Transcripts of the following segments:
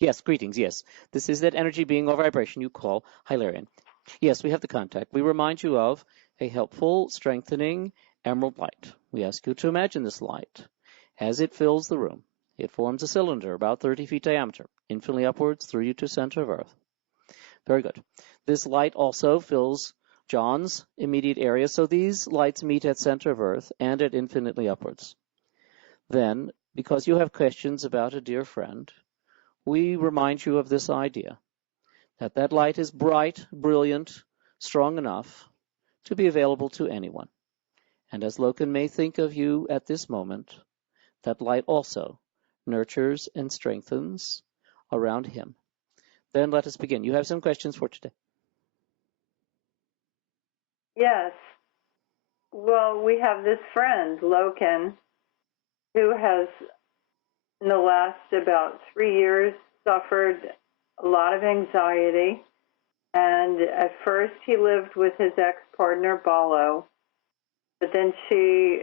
Yes, greetings, yes. This is that energy being or vibration you call HILARION. Yes, we have the contact. We remind you of a helpful, strengthening emerald light. We ask you to imagine this light as it fills the room. It forms a cylinder about 30 feet diameter, infinitely upwards through you to center of Earth. Very good. This light also fills John's immediate area, so these lights meet at center of Earth and at infinitely upwards. Then, because you have questions about a dear friend, we remind you of this idea, that that light is bright, brilliant, strong enough to be available to anyone. And as Loken may think of you at this moment, that light also nurtures and strengthens around him. Then let us begin. You have some questions for today. Yes. Well, we have this friend, Loken, who has, in the last about 3 years, suffered a lot of anxiety. And at first he lived with his ex-partner, Balo, but then she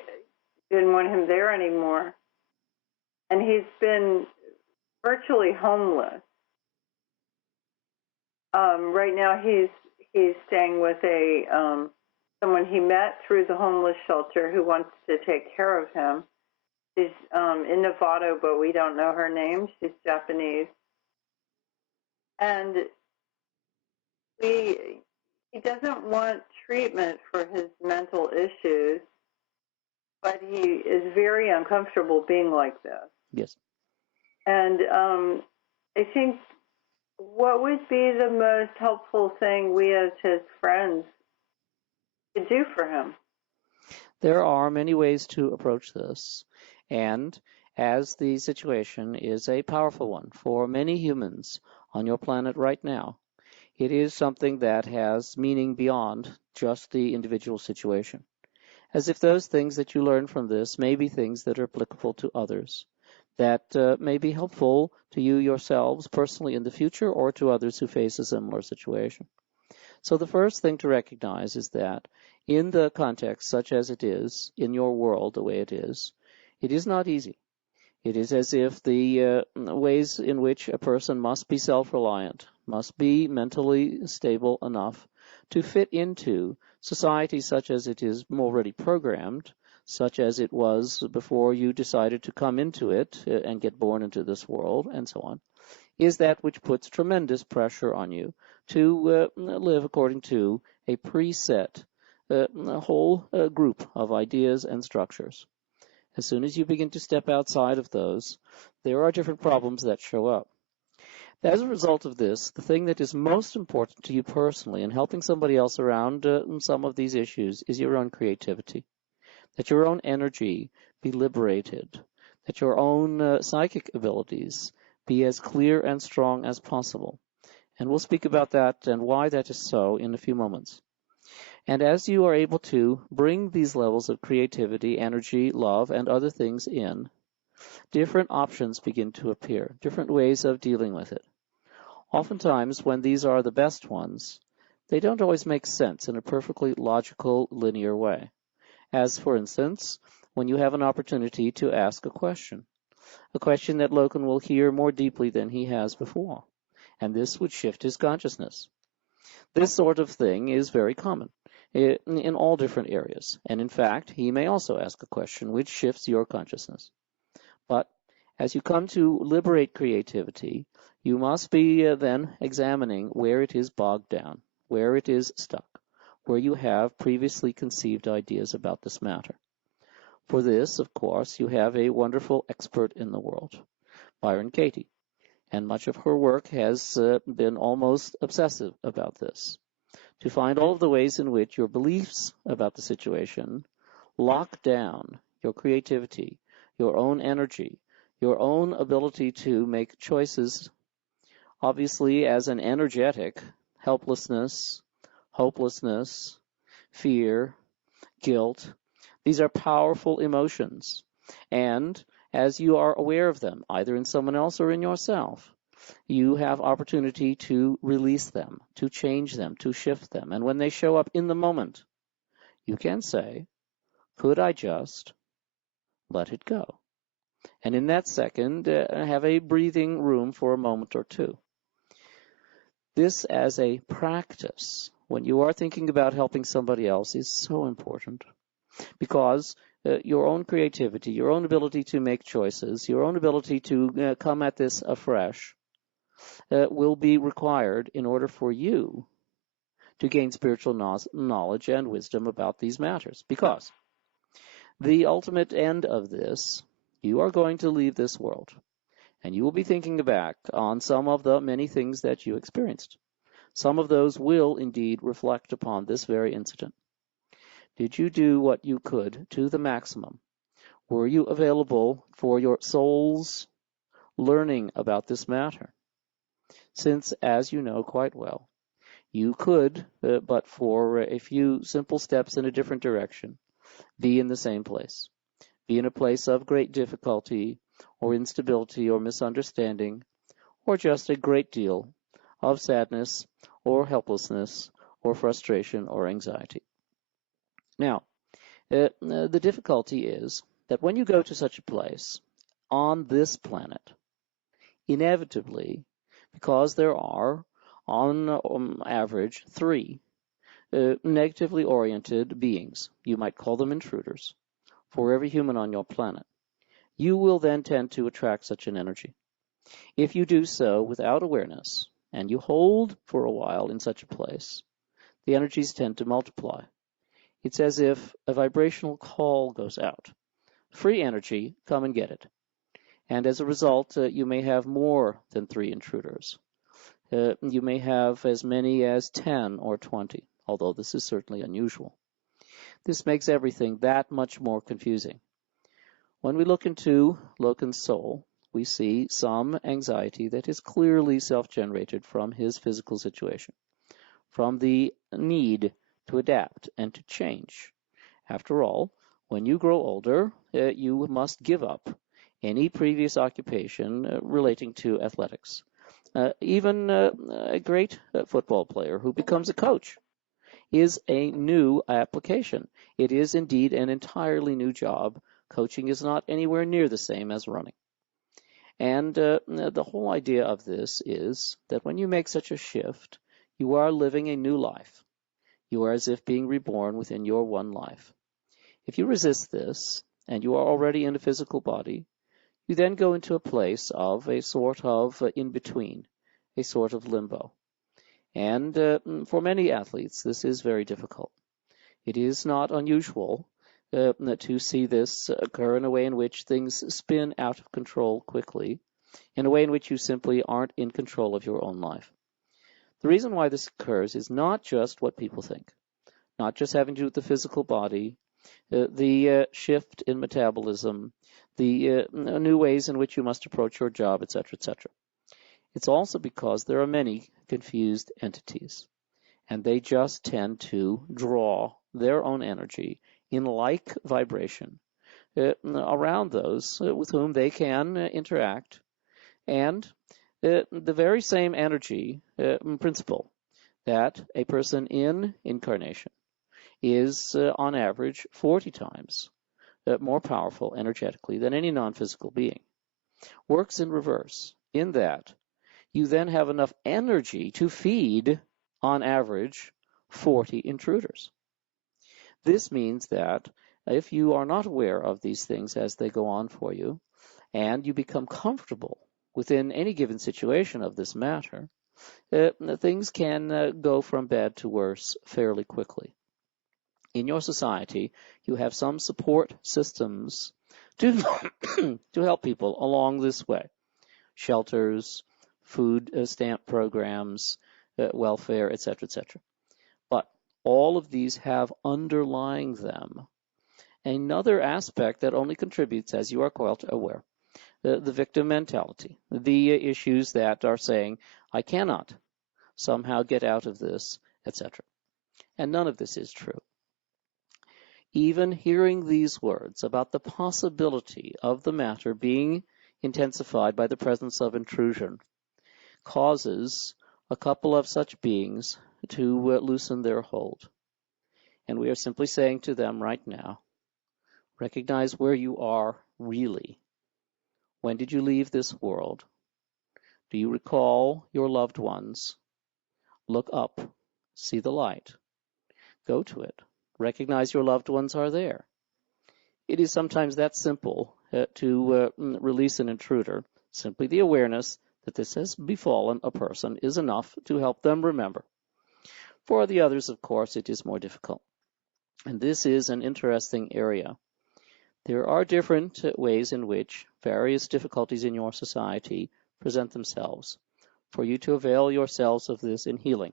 didn't want him there anymore. And he's been virtually homeless. Right now he's staying with someone he met through the homeless shelter who wants to take care of him. She's in Nevada, but we don't know her name. She's Japanese. And he doesn't want treatment for his mental issues, but he is very uncomfortable being like this. Yes. And I think what would be the most helpful thing we as his friends could do for him? There are many ways to approach this, and as the situation is a powerful one for many humans on your planet right now, it is something that has meaning beyond just the individual situation. As if those things that you learn from this may be things that are applicable to others, that may be helpful to you yourselves personally in the future or to others who face a similar situation. So the first thing to recognize is that in the context such as it is, in your world the way it is not easy. It is as if the ways in which a person must be self-reliant, must be mentally stable enough to fit into society such as it is already programmed, such as it was before you decided to come into it and get born into this world, and so on, is that which puts tremendous pressure on you to live according to a preset a whole group of ideas and structures. As soon as you begin to step outside of those, there are different problems that show up. As a result of this, the thing that is most important to you personally in helping somebody else around some of these issues is your own creativity. That your own energy be liberated, that your own psychic abilities be as clear and strong as possible. And we'll speak about that and why that is so in a few moments. And as you are able to bring these levels of creativity, energy, love, and other things in, different options begin to appear, different ways of dealing with it. Oftentimes, when these are the best ones, they don't always make sense in a perfectly logical, linear way. As, for instance, when you have an opportunity to ask a question that Loken will hear more deeply than he has before, and this would shift his consciousness. This sort of thing is very common in all different areas, and in fact, he may also ask a question which shifts your consciousness. But as you come to liberate creativity, you must be then examining where it is bogged down, where it is stuck, where you have previously conceived ideas about this matter. For this, of course, you have a wonderful expert in the world, Byron Katie, and much of her work has been almost obsessive about this, to find all of the ways in which your beliefs about the situation lock down your creativity, your own energy, your own ability to make choices, obviously as an energetic helplessness, hopelessness, fear, guilt. These are powerful emotions, and as you are aware of them, either in someone else or in yourself, you have opportunity to release them, to change them, to shift them. And when they show up in the moment, you can say, could I just let it go? And in that second, have a breathing room for a moment or two. This as a practice, when you are thinking about helping somebody else, is so important because your own creativity, your own ability to make choices, your own ability to come at this afresh will be required in order for you to gain spiritual knowledge and wisdom about these matters. Because the ultimate end of this, you are going to leave this world, and you will be thinking back on some of the many things that you experienced. Some of those will indeed reflect upon this very incident. Did you do what you could to the maximum? Were you available for your soul's learning about this matter? Since, as you know quite well, you could, but for a few simple steps in a different direction, be in the same place. Be in a place of great difficulty, or instability, or misunderstanding, or just a great deal of sadness, or helplessness, or frustration, or anxiety. Now, the difficulty is that when you go to such a place on this planet, inevitably, because there are, on average, 3 negatively oriented beings, you might call them intruders, for every human on your planet, you will then tend to attract such an energy. If you do so without awareness, and you hold for a while in such a place, the energies tend to multiply. It's as if a vibrational call goes out. Free energy, come and get it. And as a result, you may have more than 3 intruders. You may have as many as 10 or 20, although this is certainly unusual. This makes everything that much more confusing. When we look into Loken's soul, we see some anxiety that is clearly self-generated from his physical situation, from the need to adapt and to change. After all, when you grow older, you must give up any previous occupation relating to athletics. Even a great football player who becomes a coach is a new application. It is indeed an entirely new job. Coaching is not anywhere near the same as running. And the whole idea of this is that when you make such a shift, you are living a new life. You are as if being reborn within your one life. If you resist this, and you are already in a physical body, you then go into a place of a sort of in-between, a sort of limbo. And for many athletes, this is very difficult. It is not unusual to see this occur in a way in which things spin out of control quickly, in a way in which you simply aren't in control of your own life. The reason why this occurs is not just what people think, not just having to do with the physical body, the shift in metabolism, the new ways in which you must approach your job, etc., etc. It's also because there are many confused entities, and they just tend to draw their own energy in like vibration around those with whom they can interact, and the very same energy principle that a person in incarnation is on average 40 times more powerful energetically than any non-physical being, works in reverse, in that you then have enough energy to feed, on average, 40 intruders. This means that if you are not aware of these things as they go on for you, and you become comfortable within any given situation of this matter, things can go from bad to worse fairly quickly. In your society, you have some support systems to to help people along this way. Shelters, food stamp programs, welfare, etc., etc. But all of these have underlying them another aspect that only contributes, as you are quite aware, the victim mentality, the issues that are saying, I cannot somehow get out of this, etc. And none of this is true. Even hearing these words about the possibility of the matter being intensified by the presence of intrusion causes a couple of such beings to loosen their hold. And we are simply saying to them right now, recognize where you are really. When did you leave this world? Do you recall your loved ones? Look up, see the light, go to it, recognize your loved ones are there. It is sometimes that simple to release an intruder. Simply the awareness that this has befallen a person is enough to help them remember. For the others, of course, it is more difficult. And this is an interesting area. There are different ways in which various difficulties in your society present themselves for you to avail yourselves of this in healing.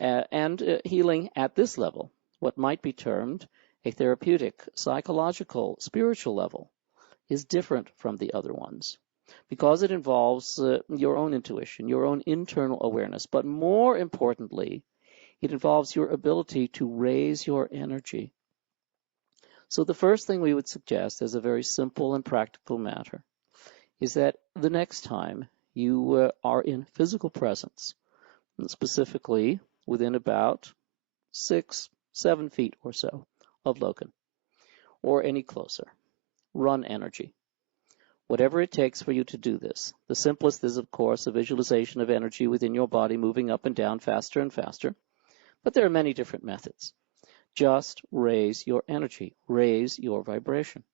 And healing at this level, what might be termed a therapeutic, psychological, spiritual level, is different from the other ones because it involves your own intuition, your own internal awareness, but more importantly, it involves your ability to raise your energy. So the first thing we would suggest as a very simple and practical matter is that the next time you are in physical presence, specifically within about 6-7 feet or so of Loken, or any closer, run energy. Whatever it takes for you to do this. The simplest is, of course, a visualization of energy within your body moving up and down faster and faster. But there are many different methods. Just raise your energy, raise your vibration.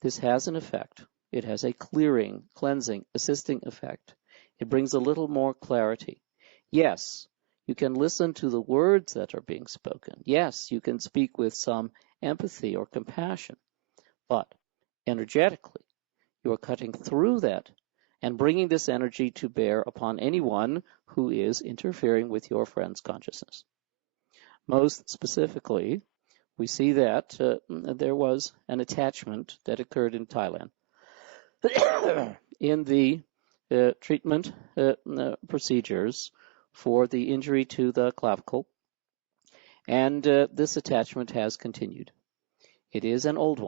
This has an effect. It has a clearing, cleansing, assisting effect. It brings a little more clarity. Yes, you can listen to the words that are being spoken. Yes, you can speak with some empathy or compassion. But energetically, you are cutting through that and bringing this energy to bear upon anyone who is interfering with your friend's consciousness. Most specifically, we see that there was an attachment that occurred in Thailand. In the treatment procedures for the injury to the clavicle, and this attachment has continued. It is an old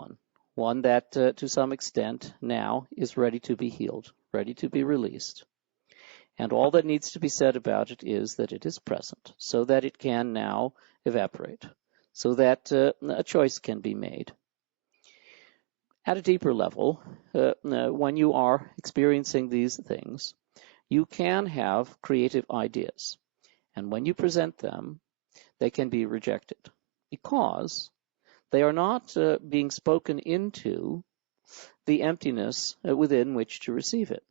one that to some extent now is ready to be healed, ready to be released. And all that needs to be said about it is that it is present, so that it can now evaporate, so that a choice can be made. At a deeper level, when you are experiencing these things, you can have creative ideas. And when you present them, they can be rejected because they are not being spoken into the emptiness within which to receive it.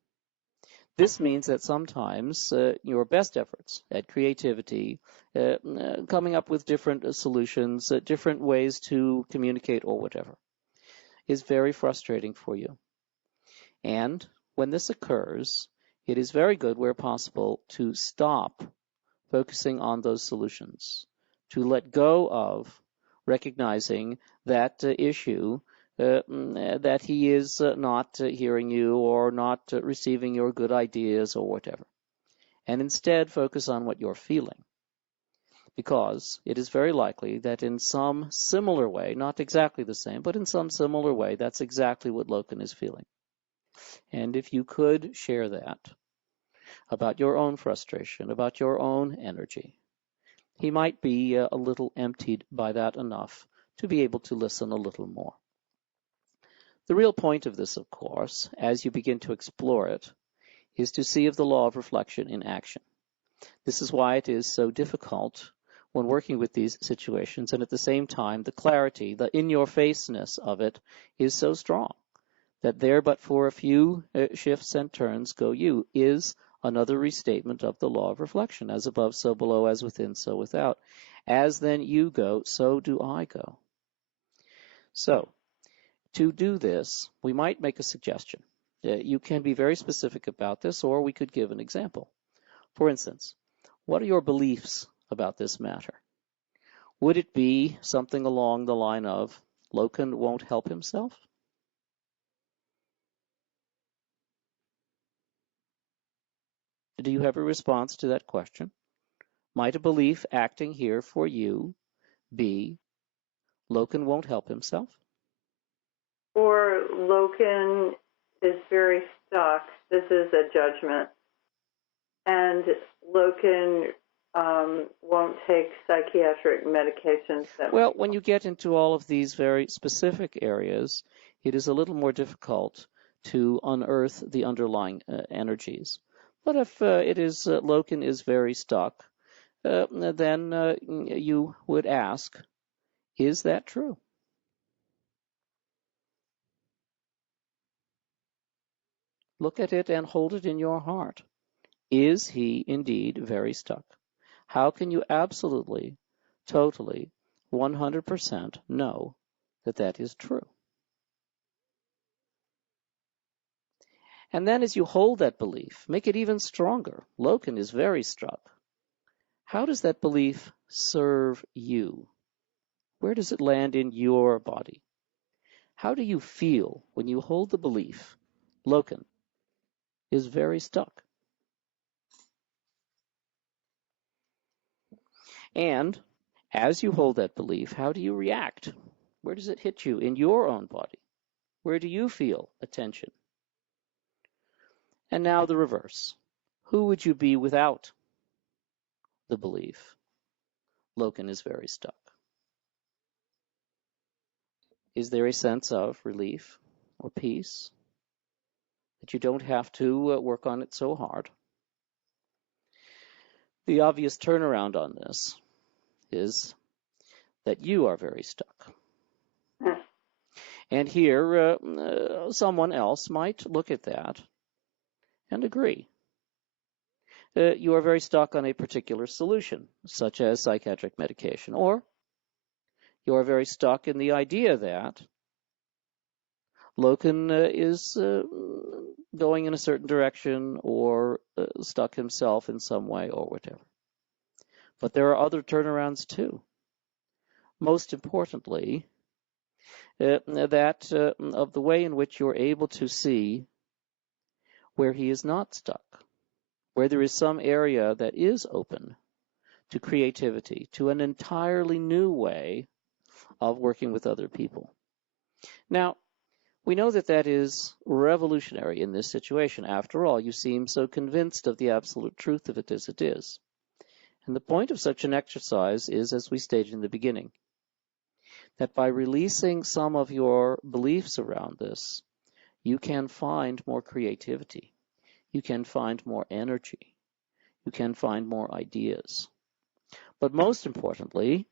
This means that sometimes your best efforts at creativity, coming up with different solutions, different ways to communicate or whatever, is very frustrating for you. And when this occurs, it is very good, where possible, to stop focusing on those solutions, to let go of recognizing that issue, that he is not hearing you or not receiving your good ideas or whatever, and instead focus on what you're feeling. Because it is very likely that in some similar way, not exactly the same, but in some similar way, that's exactly what Loken is feeling. And if you could share that about your own frustration, about your own energy, he might be a little emptied by that enough to be able to listen a little more. The real point of this, of course, as you begin to explore it, is to see of the law of reflection in action. This is why it is so difficult when working with these situations, and at the same time, the clarity, the in-your-faceness of it is so strong that there but for a few shifts and turns go you is another restatement of the law of reflection, as above, so below, as within, so without. As then you go, so do I go. So, to do this, we might make a suggestion. You can be very specific about this, or we could give an example. For instance, what are your beliefs about this matter? Would it be something along the line of, Loken won't help himself? Do you have a response to that question? Might a belief acting here for you be, Loken won't help himself? Or Loken is very stuck. This is a judgment. And Loken won't take psychiatric medications. Well, when you get into all of these very specific areas, it is a little more difficult to unearth the underlying energies. But if Loken is very stuck, then you would ask, is that true? Look at it and hold it in your heart. Is he indeed very stuck? How can you absolutely, totally, 100% know that that is true? And then as you hold that belief, make it even stronger. Loken is very stuck. How does that belief serve you? Where does it land in your body? How do you feel when you hold the belief, Loken is very stuck? And as you hold that belief, how do you react? Where does it hit you in your own body? Where do you feel a tension? And now the reverse. Who would you be without the belief, Loken is very stuck? Is there a sense of relief or peace that you don't have to work on it so hard? The obvious turnaround on this is that you are very stuck. And here, someone else might look at that and agree. You are very stuck on a particular solution, such as psychiatric medication, or you are very stuck in the idea that Loken is going in a certain direction or stuck himself in some way or whatever. But there are other turnarounds too. Most importantly, that of the way in which you're able to see where he is not stuck, where there is some area that is open to creativity, to an entirely new way of working with other people. Now, we know that that is revolutionary in this situation. After all, you seem so convinced of the absolute truth of it as it is. And the point of such an exercise is, as we stated in the beginning, that by releasing some of your beliefs around this, you can find more creativity. You can find more energy. You can find more ideas. But most importantly,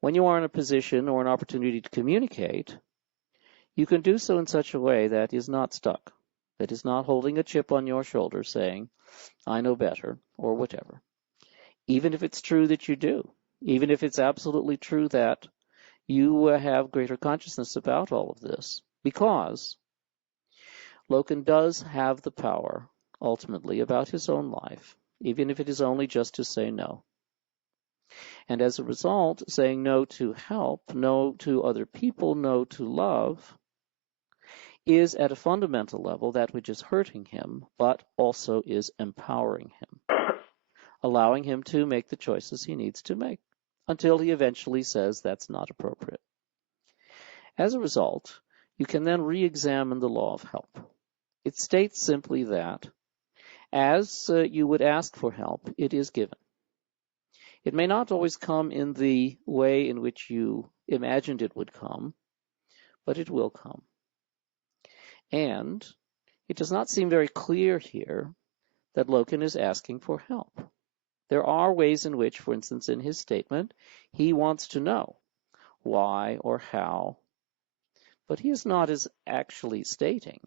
when you are in a position or an opportunity to communicate, you can do so in such a way that is not stuck, that is not holding a chip on your shoulder saying, I know better, or whatever. Even if it's true that you do, even if it's absolutely true that you have greater consciousness about all of this, because Loken does have the power, ultimately, about his own life, even if it is only just to say no. And as a result, saying no to help, no to other people, no to love, is at a fundamental level that which is hurting him, but also is empowering him, allowing him to make the choices he needs to make, until he eventually says that's not appropriate. As a result, you can then re-examine the law of help. It states simply that, as you would ask for help, it is given. It may not always come in the way in which you imagined it would come, but it will come. And it does not seem very clear here that Loken is asking for help. There are ways in which, for instance, in his statement, he wants to know why or how, but he is not as actually stating,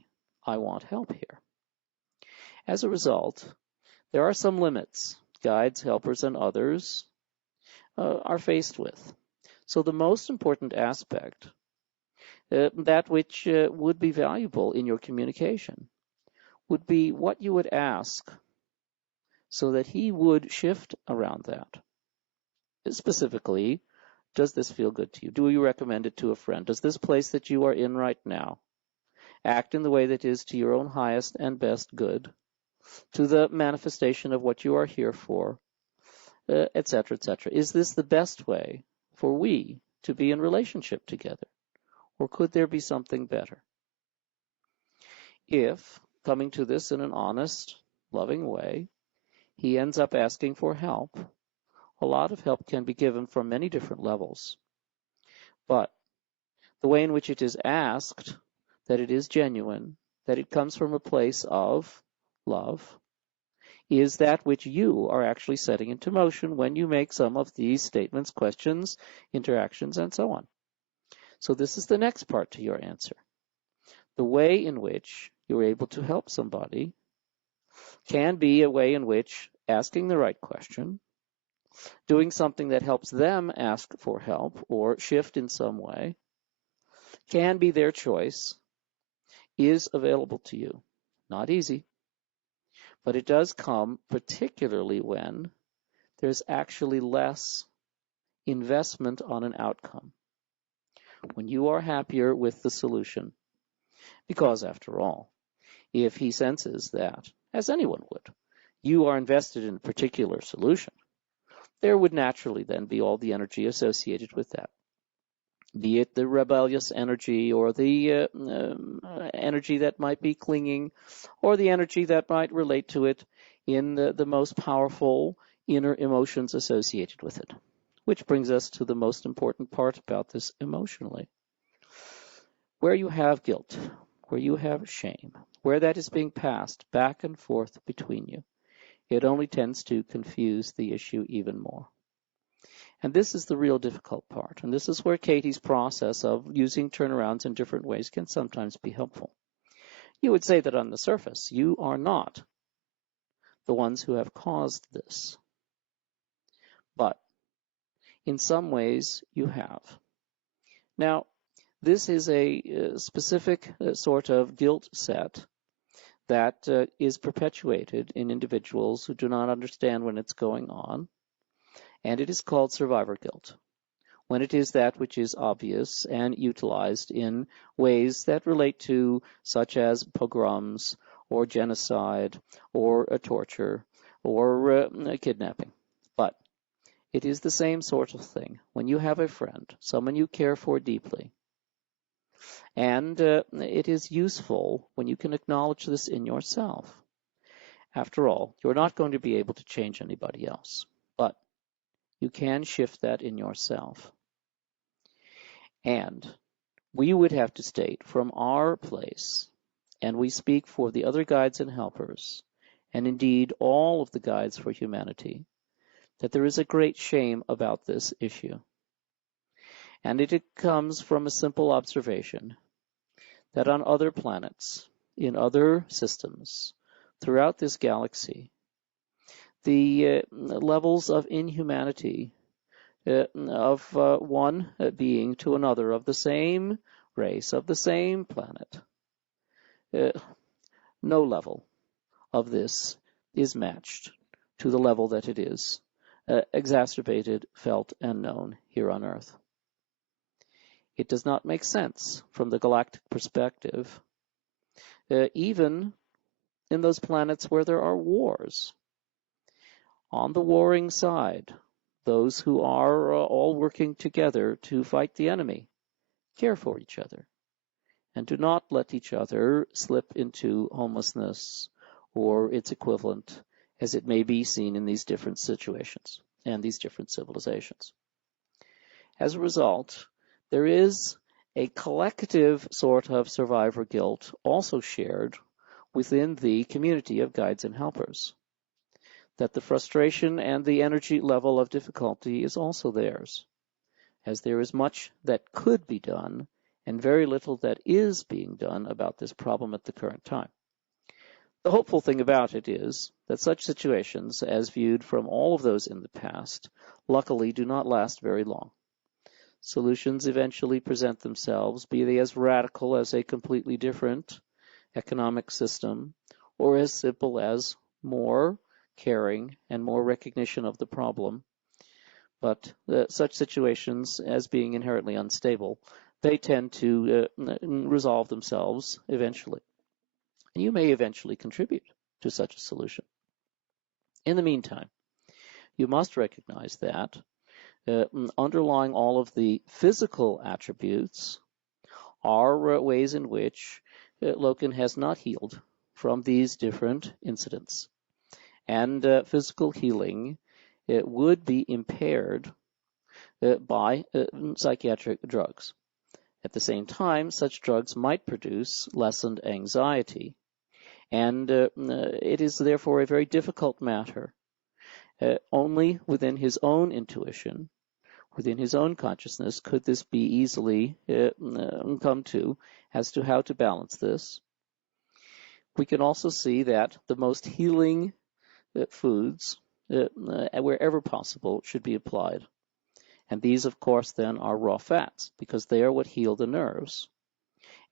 I want help here. As a result, there are some limits guides, helpers, and others are faced with. So the most important aspect, that which would be valuable in your communication, would be what you would ask so that he would shift around that. Specifically, does this feel good to you? Do you recommend it to a friend? Does this place that you are in right now act in the way that is to your own highest and best good, to the manifestation of what you are here for, etc., etc.? Is this the best way for we to be in relationship together? Or could there be something better? If, coming to this in an honest, loving way, he ends up asking for help, a lot of help can be given from many different levels. But the way in which it is asked that it is genuine, that it comes from a place of love, is that which you are actually setting into motion when you make some of these statements, questions, interactions, and so on. So this is the next part to your answer. The way in which you're able to help somebody can be a way in which asking the right question, doing something that helps them ask for help or shift in some way, can be their choice, is available to you. Not easy, but it does come particularly when there's actually less investment on an outcome, when you are happier with the solution. Because after all, if he senses that, as anyone would, you are invested in a particular solution, there would naturally then be all the energy associated with that, be it the rebellious energy or the energy that might be clinging or the energy that might relate to it in the most powerful inner emotions associated with it. Which brings us to the most important part about this emotionally. Where you have guilt, where you have shame, where that is being passed back and forth between you, it only tends to confuse the issue even more. And this is the real difficult part. And this is where Katie's process of using turnarounds in different ways can sometimes be helpful. You would say that on the surface, you are not the ones who have caused this. But in some ways, you have. Now, this is a specific sort of guilt set that is perpetuated in individuals who do not understand when it's going on, and it is called survivor guilt, when it is that which is obvious and utilized in ways that relate to such as pogroms or genocide or torture or kidnapping. But it is the same sort of thing when you have a friend, someone you care for deeply, and it is useful when you can acknowledge this in yourself. After all, you're not going to be able to change anybody else, but you can shift that in yourself. And we would have to state from our place, and we speak for the other guides and helpers, and indeed all of the guides for humanity, that there is a great shame about this issue. And it comes from a simple observation that on other planets, in other systems, throughout this galaxy, the levels of inhumanity of one being to another of the same race, of the same planet, no level of this is matched to the level that it is exacerbated, felt, and known here on Earth. It does not make sense from the galactic perspective, even in those planets where there are wars. On the warring side, those who are all working together to fight the enemy care for each other and do not let each other slip into homelessness or its equivalent, as it may be seen in these different situations and these different civilizations. As a result, there is a collective sort of survivor guilt also shared within the community of guides and helpers, that the frustration and the energy level of difficulty is also theirs, as there is much that could be done and very little that is being done about this problem at the current time. The hopeful thing about it is that such situations, as viewed from all of those in the past, luckily do not last very long. Solutions eventually present themselves, be they as radical as a completely different economic system, or as simple as more caring and more recognition of the problem. But such situations, as being inherently unstable, they tend to resolve themselves eventually. And you may eventually contribute to such a solution. In the meantime, you must recognize that underlying all of the physical attributes are ways in which Loken has not healed from these different incidents. And physical healing would be impaired by psychiatric drugs. At the same time, such drugs might produce lessened anxiety, and it is therefore a very difficult matter. Only within his own intuition, within his own consciousness, could this be easily come to as to how to balance this. We can also see that the most healing foods, wherever possible, should be applied. And these, of course, then are raw fats, because they are what heal the nerves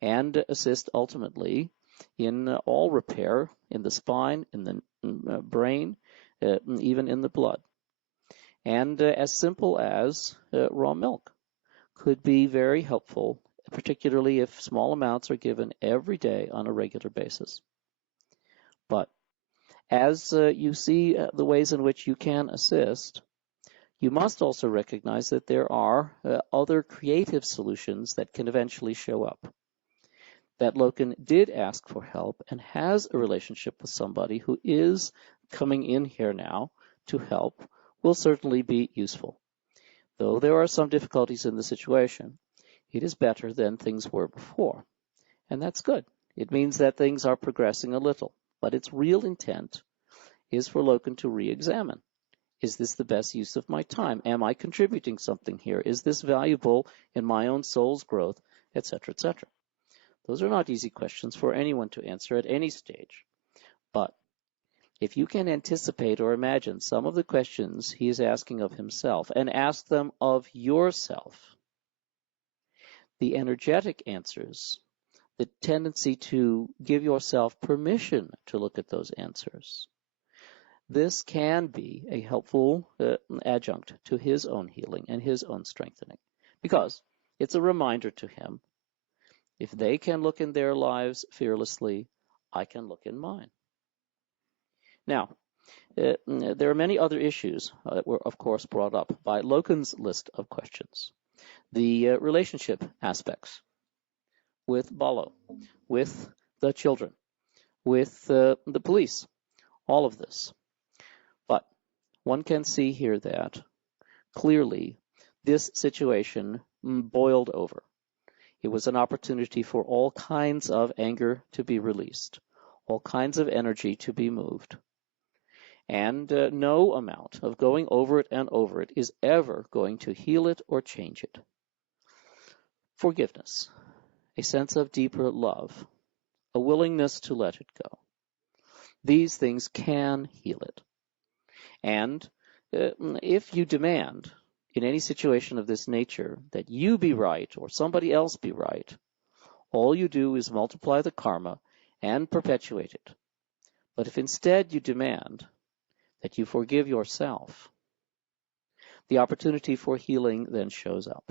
and assist ultimately in all repair in the spine, in the brain, even in the blood. And as simple as raw milk could be very helpful, particularly if small amounts are given every day on a regular basis. But as you see the ways in which you can assist, you must also recognize that there are other creative solutions that can eventually show up. That Loken did ask for help and has a relationship with somebody who is coming in here now to help will certainly be useful. Though there are some difficulties in the situation, it is better than things were before. And that's good. It means that things are progressing a little. But its real intent is for Loken to re-examine. Is this the best use of my time? Am I contributing something here? Is this valuable in my own soul's growth, etc., etc.? Those are not easy questions for anyone to answer at any stage. But if you can anticipate or imagine some of the questions he is asking of himself and ask them of yourself, the energetic answers, the tendency to give yourself permission to look at those answers, this can be a helpful adjunct to his own healing and his own strengthening, because it's a reminder to him, if they can look in their lives fearlessly, I can look in mine. Now, there are many other issues that were, of course, brought up by Loken's list of questions. The relationship aspects with Balo, with the children, with the police, all of this. But one can see here that clearly this situation boiled over. It was an opportunity for all kinds of anger to be released, all kinds of energy to be moved. And no amount of going over it and over it is ever going to heal it or change it. Forgiveness, a sense of deeper love, a willingness to let it go. These things can heal it. And if you demand in any situation of this nature that you be right or somebody else be right, all you do is multiply the karma and perpetuate it. But if instead you demand that you forgive yourself, the opportunity for healing then shows up.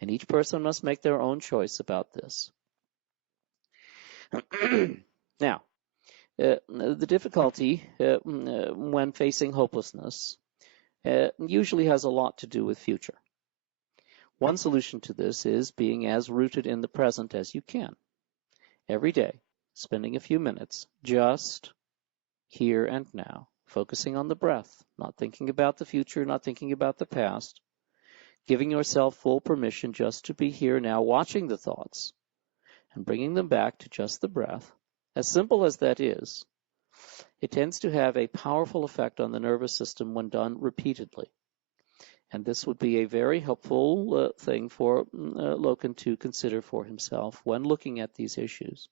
And each person must make their own choice about this. Now, the difficulty when facing hopelessness usually has a lot to do with future. One solution to this is being as rooted in the present as you can. Every day, spending a few minutes just here and now, focusing on the breath, not thinking about the future, not thinking about the past, giving yourself full permission just to be here now, watching the thoughts, and bringing them back to just the breath. As simple as that is, it tends to have a powerful effect on the nervous system when done repeatedly. And this would be a very helpful thing for Loken to consider for himself when looking at these issues.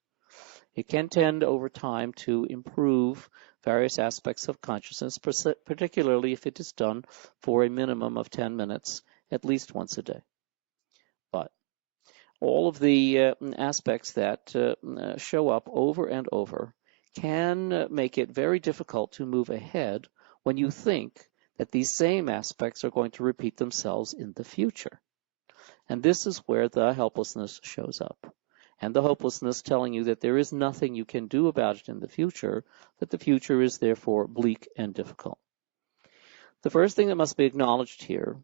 It can tend over time to improve various aspects of consciousness, particularly if it is done for a minimum of 10 minutes, at least once a day. But all of the aspects that show up over and over can make it very difficult to move ahead when you think that these same aspects are going to repeat themselves in the future. And this is where the helplessness shows up. And the hopelessness telling you that there is nothing you can do about it in the future, that the future is therefore bleak and difficult. The first thing that must be acknowledged here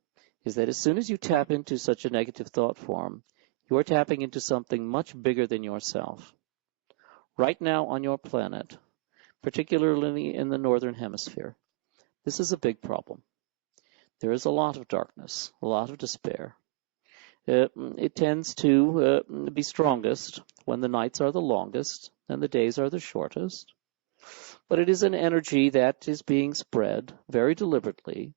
is that as soon as you tap into such a negative thought form, you are tapping into something much bigger than yourself. Right now on your planet, particularly in the northern hemisphere, this is a big problem. There is a lot of darkness, a lot of despair. It tends to be strongest when the nights are the longest and the days are the shortest. But it is an energy that is being spread very deliberately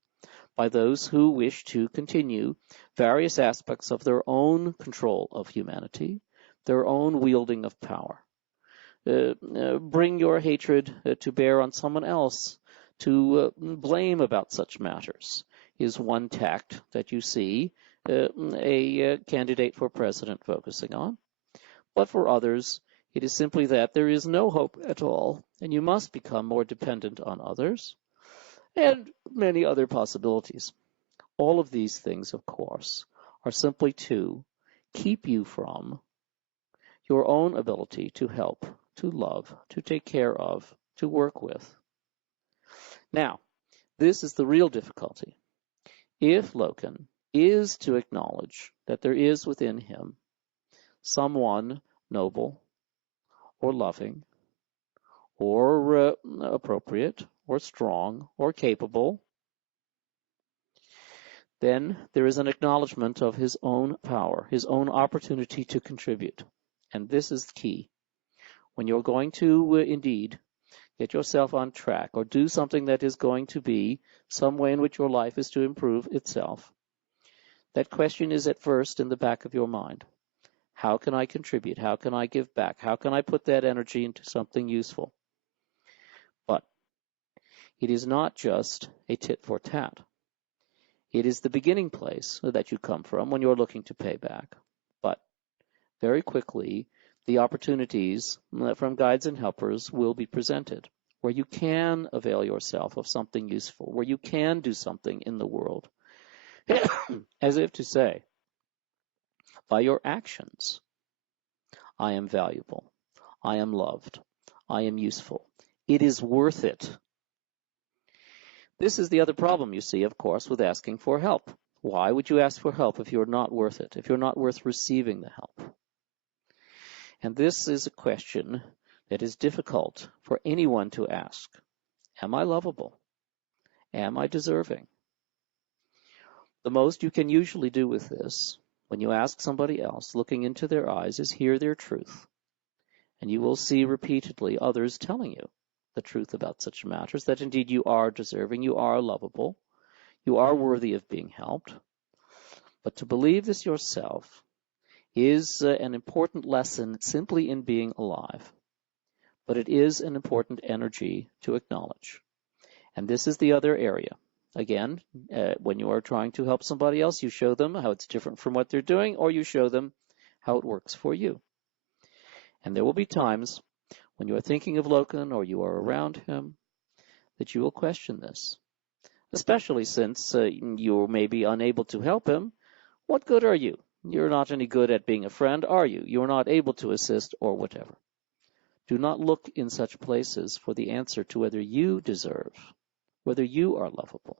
by those who wish to continue various aspects of their own control of humanity, their own wielding of power. Bring your hatred to bear on someone else, to blame about such matters is one tact that you see a candidate for president focusing on. But for others, it is simply that there is no hope at all, and you must become more dependent on others, and many other possibilities. All of these things, of course, are simply to keep you from your own ability to help, to love, to take care of, to work with. Now, this is the real difficulty. If Loken is to acknowledge that there is within him someone noble or loving or appropriate or strong or capable, then there is an acknowledgement of his own power, his own opportunity to contribute. And this is key. When you're going to indeed get yourself on track or do something that is going to be some way in which your life is to improve itself, that question is at first in the back of your mind. How can I contribute? How can I give back? How can I put that energy into something useful? But it is not just a tit for tat. It is the beginning place that you come from when you're looking to pay back. But very quickly, the opportunities from guides and helpers will be presented, where you can avail yourself of something useful, where you can do something in the world. As if to say, by your actions, I am valuable, I am loved, I am useful. It is worth it. This is the other problem, you see, of course, with asking for help. Why would you ask for help if you're not worth it, if you're not worth receiving the help? And this is a question that is difficult for anyone to ask. Am I lovable? Am I deserving? The most you can usually do with this, when you ask somebody else, looking into their eyes, is hear their truth. And you will see repeatedly others telling you the truth about such matters, that indeed you are deserving, you are lovable, you are worthy of being helped. But to believe this yourself is an important lesson simply in being alive. But it is an important energy to acknowledge. And this is the other area. Again, when you are trying to help somebody else, you show them how it's different from what they're doing, or you show them how it works for you. And there will be times when you are thinking of Loken or you are around him that you will question this, especially since you may be unable to help him. What good are you? You're not any good at being a friend, are you? You're not able to assist or whatever. Do not look in such places for the answer to whether you deserve, whether you are lovable.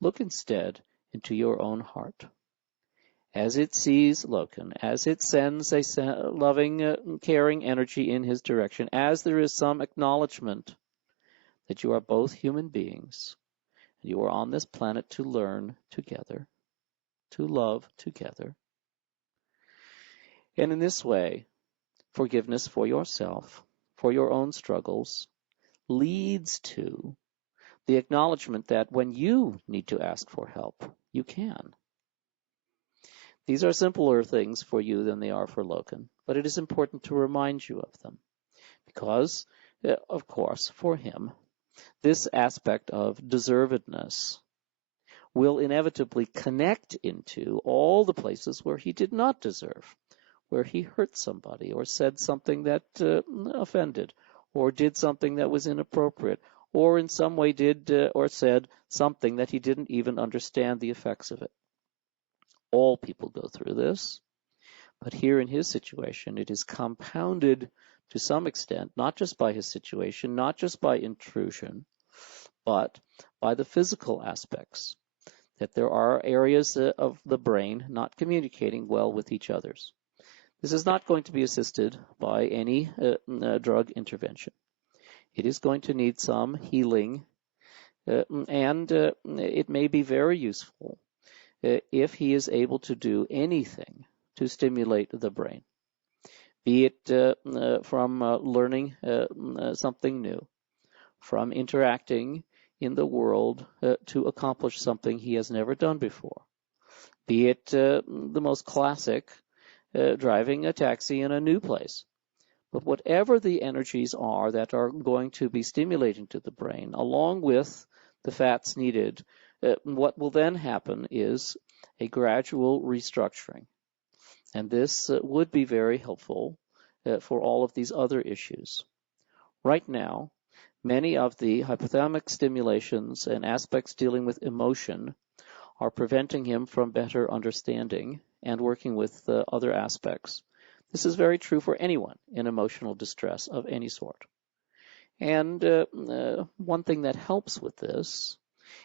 Look instead into your own heart. As it sees Loken, as it sends a loving, caring energy in his direction, as there is some acknowledgement that you are both human beings, and you are on this planet to learn together, to love together. And in this way, forgiveness for yourself, for your own struggles, leads to the acknowledgement that when you need to ask for help, you can. These are simpler things for you than they are for Loken, but it is important to remind you of them because, of course, for him, this aspect of deservedness will inevitably connect into all the places where he did not deserve, where he hurt somebody or said something that offended or did something that was inappropriate or in some way did or said something that he didn't even understand the effects of it. All people go through this, but here in his situation, it is compounded to some extent, not just by his situation, not just by intrusion, but by the physical aspects, that there are areas of the brain not communicating well with each other. This is not going to be assisted by any drug intervention. It is going to need some healing, and it may be very useful if he is able to do anything to stimulate the brain, be it from learning something new, from interacting in the world to accomplish something he has never done before, be it the most classic, driving a taxi in a new place. But whatever the energies are that are going to be stimulating to the brain, along with the fats needed, what will then happen is a gradual restructuring. And this would be very helpful for all of these other issues. Right now, many of the hypothalamic stimulations and aspects dealing with emotion are preventing him from better understanding and working with other aspects. This is very true for anyone in emotional distress of any sort. And one thing that helps with this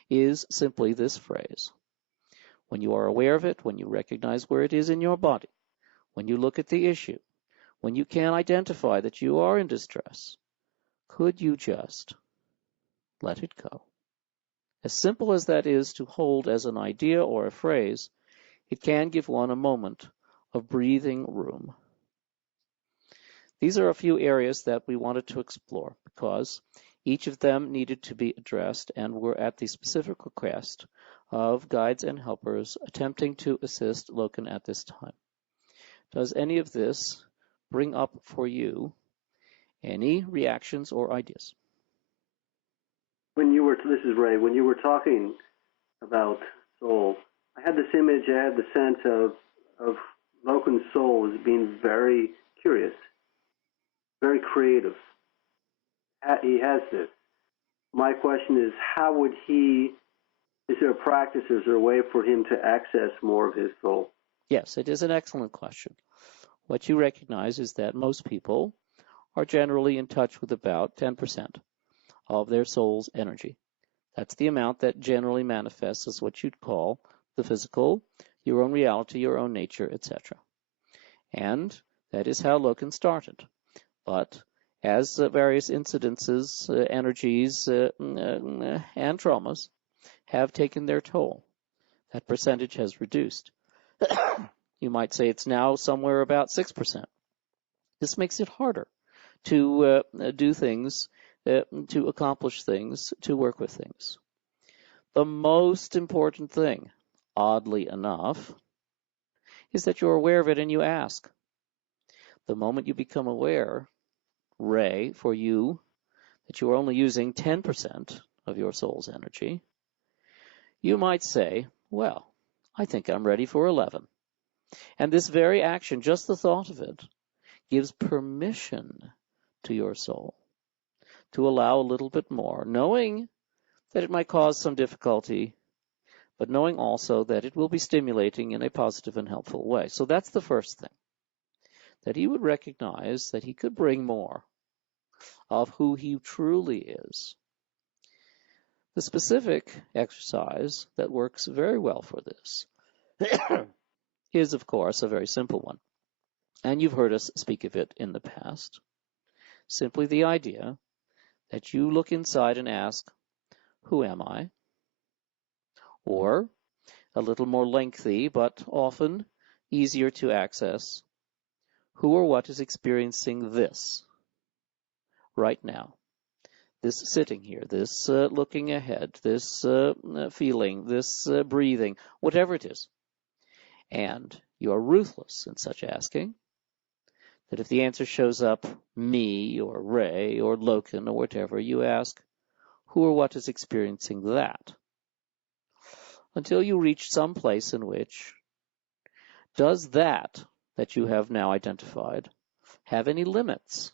is simply this phrase. When you are aware of it, when you recognize where it is in your body, when you look at the issue, when you can identify that you are in distress, could you just let it go? As simple as that is to hold as an idea or a phrase, it can give one a moment of breathing room. These are a few areas that we wanted to explore because each of them needed to be addressed and were at the specific request of guides and helpers attempting to assist Loken at this time. Does any of this bring up for you any reactions or ideas? This is Ray, when you were talking about soul, I had this image, I had the sense of Loken's soul as being very curious, very creative. He has this. My question is, is there a practice, is there a way for him to access more of his soul? Yes, it is an excellent question. What you recognize is that most people are generally in touch with about 10% of their soul's energy. That's the amount that generally manifests as what you'd call the physical, your own reality, your own nature, etc. And that is how Loken started. But as various incidences, energies, and traumas have taken their toll, that percentage has reduced. You might say it's now somewhere about 6%. This makes it harder to do things, to accomplish things, to work with things. The most important thing, oddly enough, is that you're aware of it and you ask. The moment you become aware, Ray, for you, that you are only using 10% of your soul's energy, you might say, well, I think I'm ready for 11. And this very action, just the thought of it, gives permission to your soul to allow a little bit more, knowing that it might cause some difficulty, but knowing also that it will be stimulating in a positive and helpful way. So that's the first thing, that he would recognize that he could bring more of who he truly is. The specific exercise that works very well for this is, of course, a very simple one. And you've heard us speak of it in the past. Simply the idea that you look inside and ask, who am I? Or, a little more lengthy, but often easier to access, who or what is experiencing this right now? This sitting here, this looking ahead, this feeling, this breathing, whatever it is. And you are ruthless in such asking, that if the answer shows up me or Ray or Loken or whatever, you ask, who or what is experiencing that? Until you reach some place in which, does that you have now identified have any limits?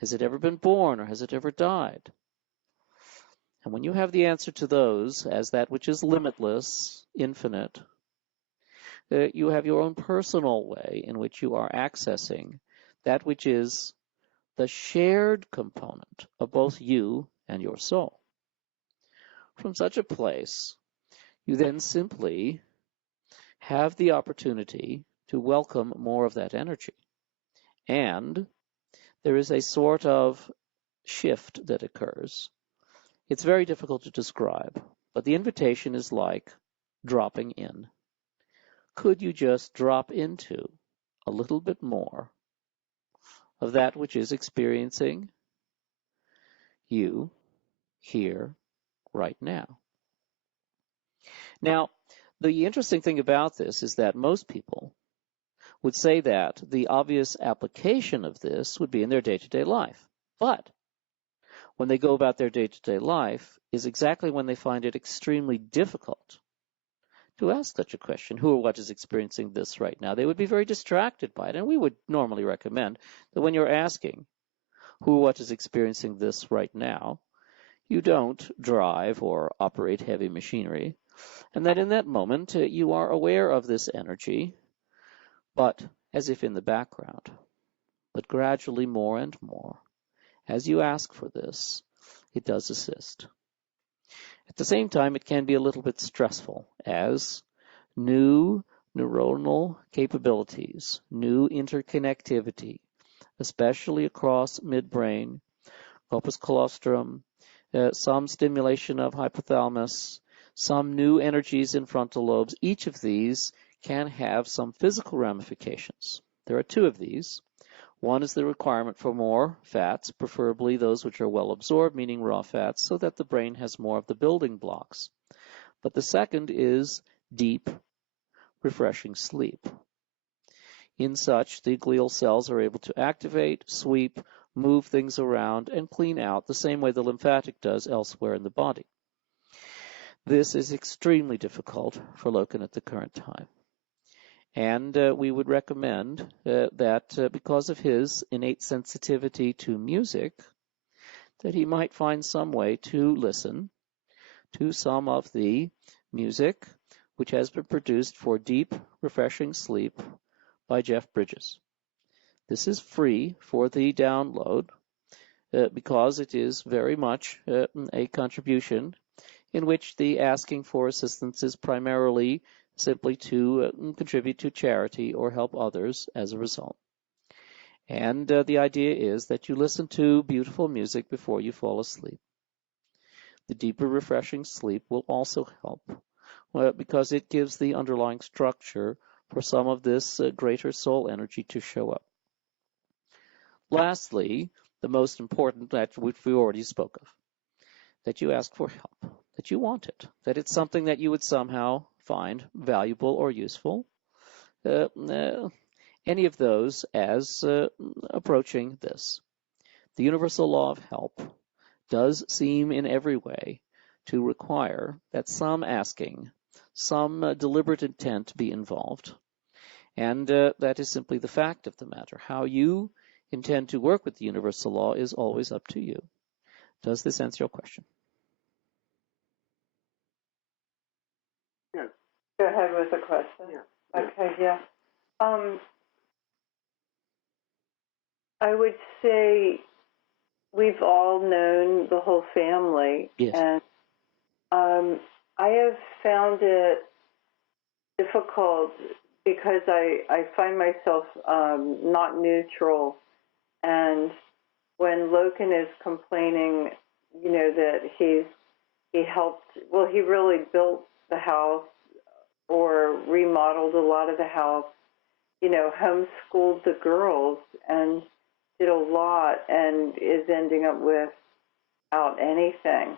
Has it ever been born or has it ever died? And when you have the answer to those as that which is limitless, infinite, you have your own personal way in which you are accessing that which is the shared component of both you and your soul. From such a place, you then simply have the opportunity to welcome more of that energy. And there is a sort of shift that occurs. It's very difficult to describe, but the invitation is like dropping in. Could you just drop into a little bit more of that which is experiencing you here right now? Now, the interesting thing about this is that most people would say that the obvious application of this would be in their day-to-day life. But when they go about their day-to-day life is exactly when they find it extremely difficult to ask such a question, who or what is experiencing this right now. They would be very distracted by it, and we would normally recommend that when you're asking who or what is experiencing this right now, you don't drive or operate heavy machinery, and that in that moment you are aware of this energy, but as if in the background. But gradually more and more, as you ask for this, it does assist. At the same time, it can be a little bit stressful as new neuronal capabilities, new interconnectivity, especially across midbrain, corpus callosum, some stimulation of hypothalamus, some new energies in frontal lobes. Each of these can have some physical ramifications. There are two of these. One is the requirement for more fats, preferably those which are well absorbed, meaning raw fats, so that the brain has more of the building blocks. But the second is deep, refreshing sleep. In such, the glial cells are able to activate, sweep, move things around, and clean out the same way the lymphatic does elsewhere in the body. This is extremely difficult for Loken at the current time. And we would recommend that because of his innate sensitivity to music, that he might find some way to listen to some of the music which has been produced for deep, refreshing sleep by Jeff Bridges. This is free for the download because it is very much a contribution in which the asking for assistance is primarily simply to contribute to charity or help others as a result. And the idea is that you listen to beautiful music before you fall asleep. The deeper, refreshing sleep will also help because it gives the underlying structure for some of this greater soul energy to show up. Lastly, the most important, that which we already spoke of, that you ask for help, that you want it, that it's something that you would somehow find valuable or useful. Any of those as approaching this. The universal law of help does seem in every way to require that some asking, some deliberate intent be involved. And that is simply the fact of the matter. How you intend to work with the universal law is always up to you. Does this answer your question? Yes. Go ahead with the question. Yeah. Okay, yeah. I would say we've all known the whole family. Yes. And I have found it difficult because I find myself not neutral. And when Loken is complaining, that he helped, well, he really built the house or remodeled a lot of the house, homeschooled the girls and did a lot and is ending up without anything,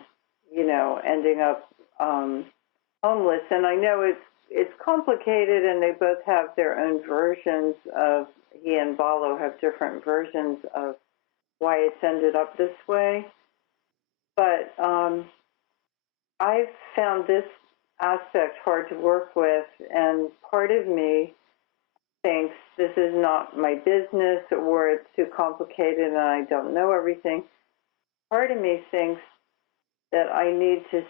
ending up homeless. And I know it's complicated, and they both have their own versions of, he and Balo have different versions of why it's ended up this way. But I've found this aspect hard to work with, and part of me thinks this is not my business, or it's too complicated and I don't know everything. Part of me thinks that I need to,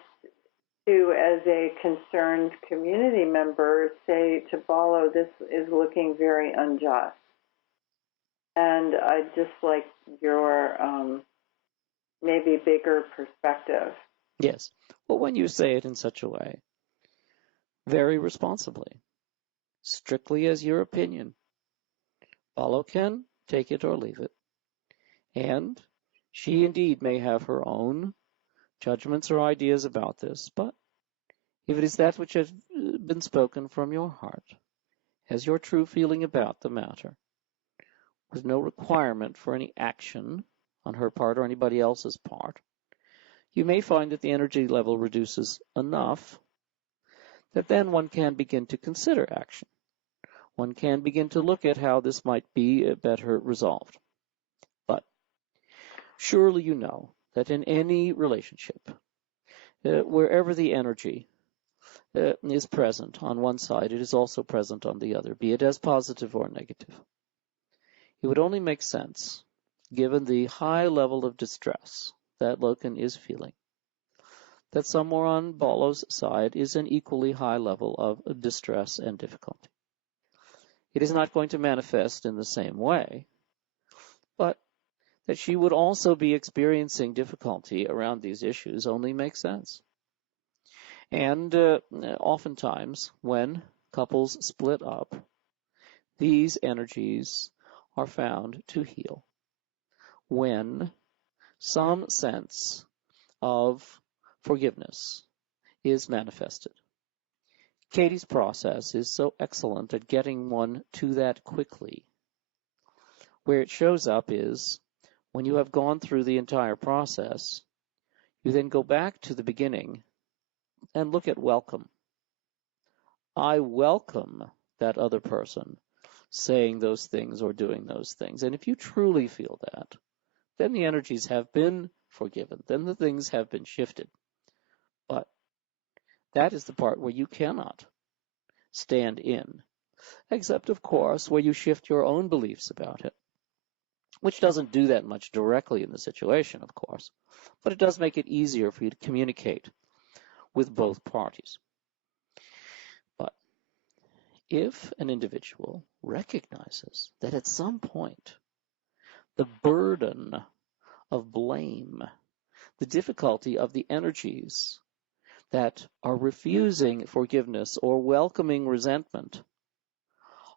as a concerned community member, say to Balo, this is looking very unjust. And I'd just like your maybe bigger perspective. Yes. Well, when you say it in such a way, very responsibly, strictly as your opinion, Balo can take it or leave it. And she indeed may have her own judgments or ideas about this, but if it is that which been spoken from your heart as your true feeling about the matter, with no requirement for any action on her part or anybody else's part, you may find that the energy level reduces enough that then one can begin to consider action. One can begin to look at how this might be better resolved. But surely you know that in any relationship, wherever the energy is present on one side, it is also present on the other, be it as positive or negative. It would only make sense, given the high level of distress that Loken is feeling, that somewhere on Balo's side is an equally high level of distress and difficulty. It is not going to manifest in the same way, but that she would also be experiencing difficulty around these issues only makes sense. And oftentimes, when couples split up, these energies are found to heal when some sense of forgiveness is manifested. Katie's process is so excellent at getting one to that quickly. Where it shows up is when you have gone through the entire process, you then go back to the beginning and look at welcome. I welcome that other person saying those things or doing those things. And if you truly feel that, then the energies have been forgiven. Then the things have been shifted. But that is the part where you cannot stand in, except, of course, where you shift your own beliefs about it, which doesn't do that much directly in the situation, of course, but it does make it easier for you to communicate with both parties. But if an individual recognizes that at some point the burden of blame, the difficulty of the energies that are refusing forgiveness or welcoming resentment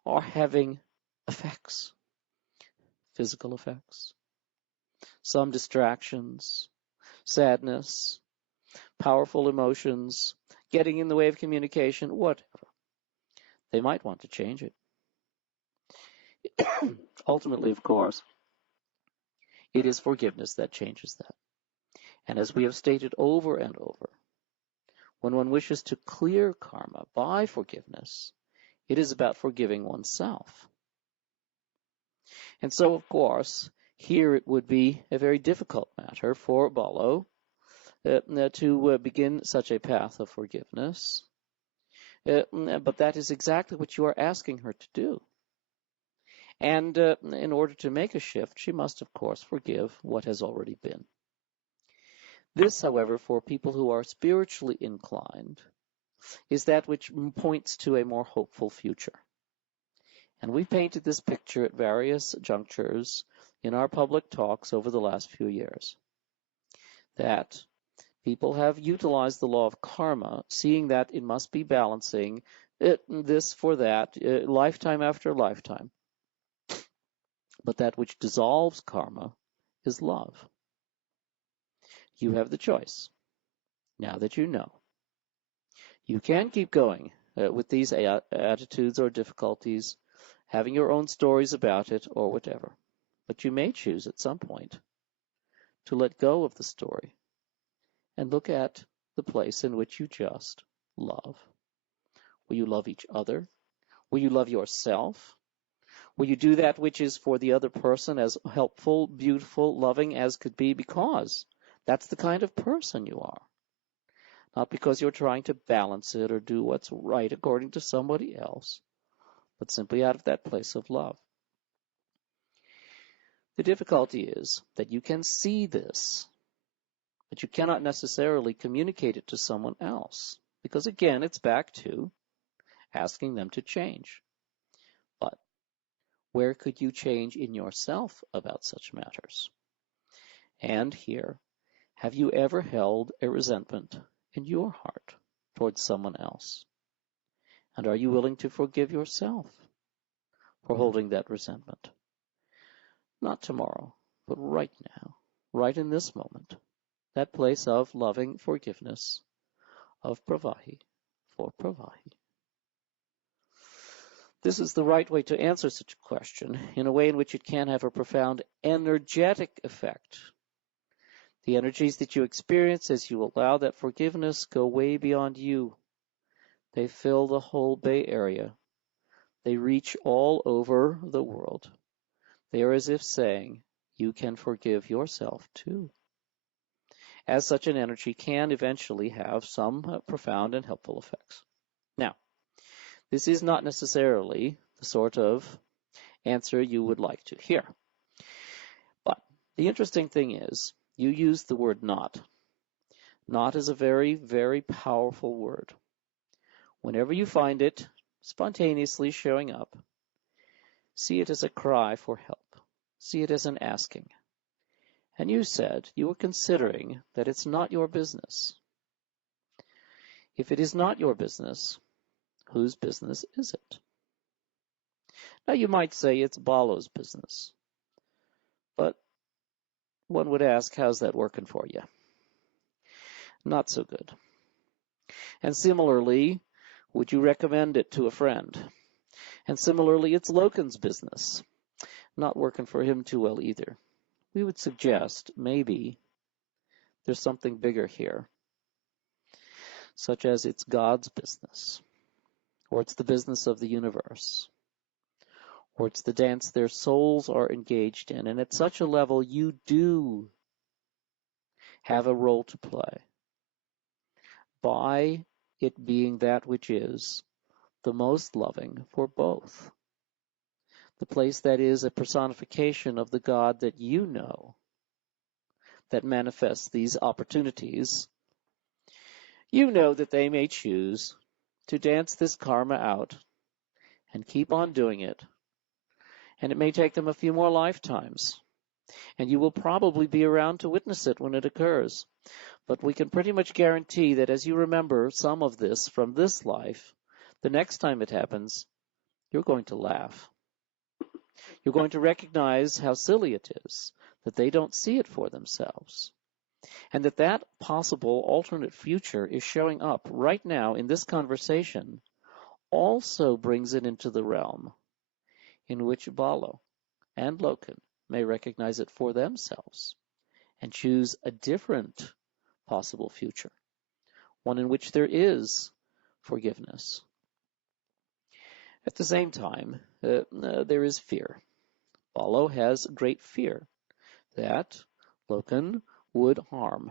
are having effects, physical effects, some distractions, sadness, powerful emotions, getting in the way of communication, whatever. They might want to change it. Ultimately, of course, it is forgiveness that changes that. And as we have stated over and over, when one wishes to clear karma by forgiveness, it is about forgiving oneself. And so, of course, here it would be a very difficult matter for Balo to begin such a path of forgiveness. But that is exactly what you are asking her to do. And in order to make a shift, she must, of course, forgive what has already been. This, however, for people who are spiritually inclined, is that which points to a more hopeful future. And we painted this picture at various junctures in our public talks over the last few years, that people have utilized the law of karma, seeing that it must be balancing this for that, lifetime after lifetime. But that which dissolves karma is love. You have the choice, now that you know. You can keep going with these attitudes or difficulties, having your own stories about it or whatever. But you may choose at some point to let go of the story and look at the place in which you just love. Will you love each other? Will you love yourself? Will you do that which is for the other person as helpful, beautiful, loving as could be, because that's the kind of person you are? Not because you're trying to balance it or do what's right according to somebody else, but simply out of that place of love. The difficulty is that you can see this, but you cannot necessarily communicate it to someone else, because again, it's back to asking them to change. But where could you change in yourself about such matters? And here, have you ever held a resentment in your heart towards someone else? And are you willing to forgive yourself for holding that resentment? Not tomorrow, but right now, right in this moment, that place of loving forgiveness, of pravahi for pravahi. This is the right way to answer such a question, in a way in which it can have a profound energetic effect. The energies that you experience as you allow that forgiveness go way beyond you. They fill the whole Bay Area. They reach all over the world. They are as if saying, you can forgive yourself too. As such an energy can eventually have some profound and helpful effects. Now, this is not necessarily the sort of answer you would like to hear. But the interesting thing is, you use the word not. Not is a very, very powerful word. Whenever you find it spontaneously showing up, see it as a cry for help. See it as an asking. And you said you were considering that it's not your business. If it is not your business, whose business is it? Now you might say it's Balo's business. But one would ask, how's that working for you? Not so good. And similarly, would you recommend it to a friend? And similarly, it's Loken's business. Not working for him too well either. We would suggest maybe there's something bigger here, such as it's God's business, or it's the business of the universe, or it's the dance their souls are engaged in. And at such a level, you do have a role to play by it being that which is the most loving for both. The place that is a personification of the God that you know that manifests these opportunities. You know that they may choose to dance this karma out and keep on doing it. And it may take them a few more lifetimes. And you will probably be around to witness it when it occurs. But we can pretty much guarantee that as you remember some of this from this life, the next time it happens, you're going to laugh. You're going to recognize how silly it is that they don't see it for themselves. And that possible alternate future is showing up right now in this conversation also brings it into the realm in which Balo and Loken may recognize it for themselves and choose a different possible future, one in which there is forgiveness. At the same time, there is fear. Balo has great fear that Loken would harm.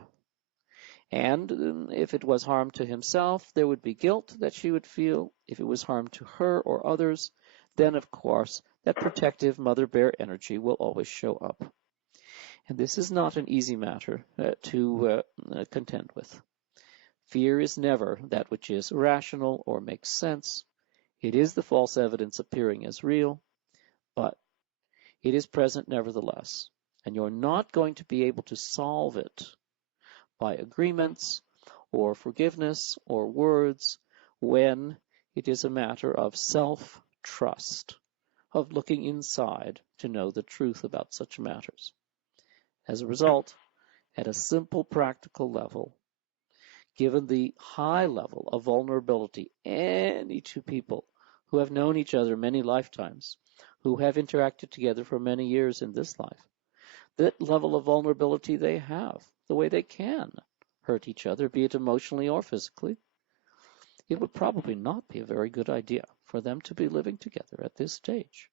And if it was harm to himself, there would be guilt that she would feel. If it was harm to her or others, then, of course, that protective mother bear energy will always show up. And this is not an easy matter to contend with. Fear is never that which is rational or makes sense. It is the false evidence appearing as real, but it is present nevertheless. And you're not going to be able to solve it by agreements or forgiveness or words when it is a matter of self-trust, of looking inside to know the truth about such matters. As a result, at a simple practical level, given the high level of vulnerability, any two people who have known each other many lifetimes, who have interacted together for many years in this life, that level of vulnerability they have, the way they can hurt each other, be it emotionally or physically, it would probably not be a very good idea for them to be living together at this stage.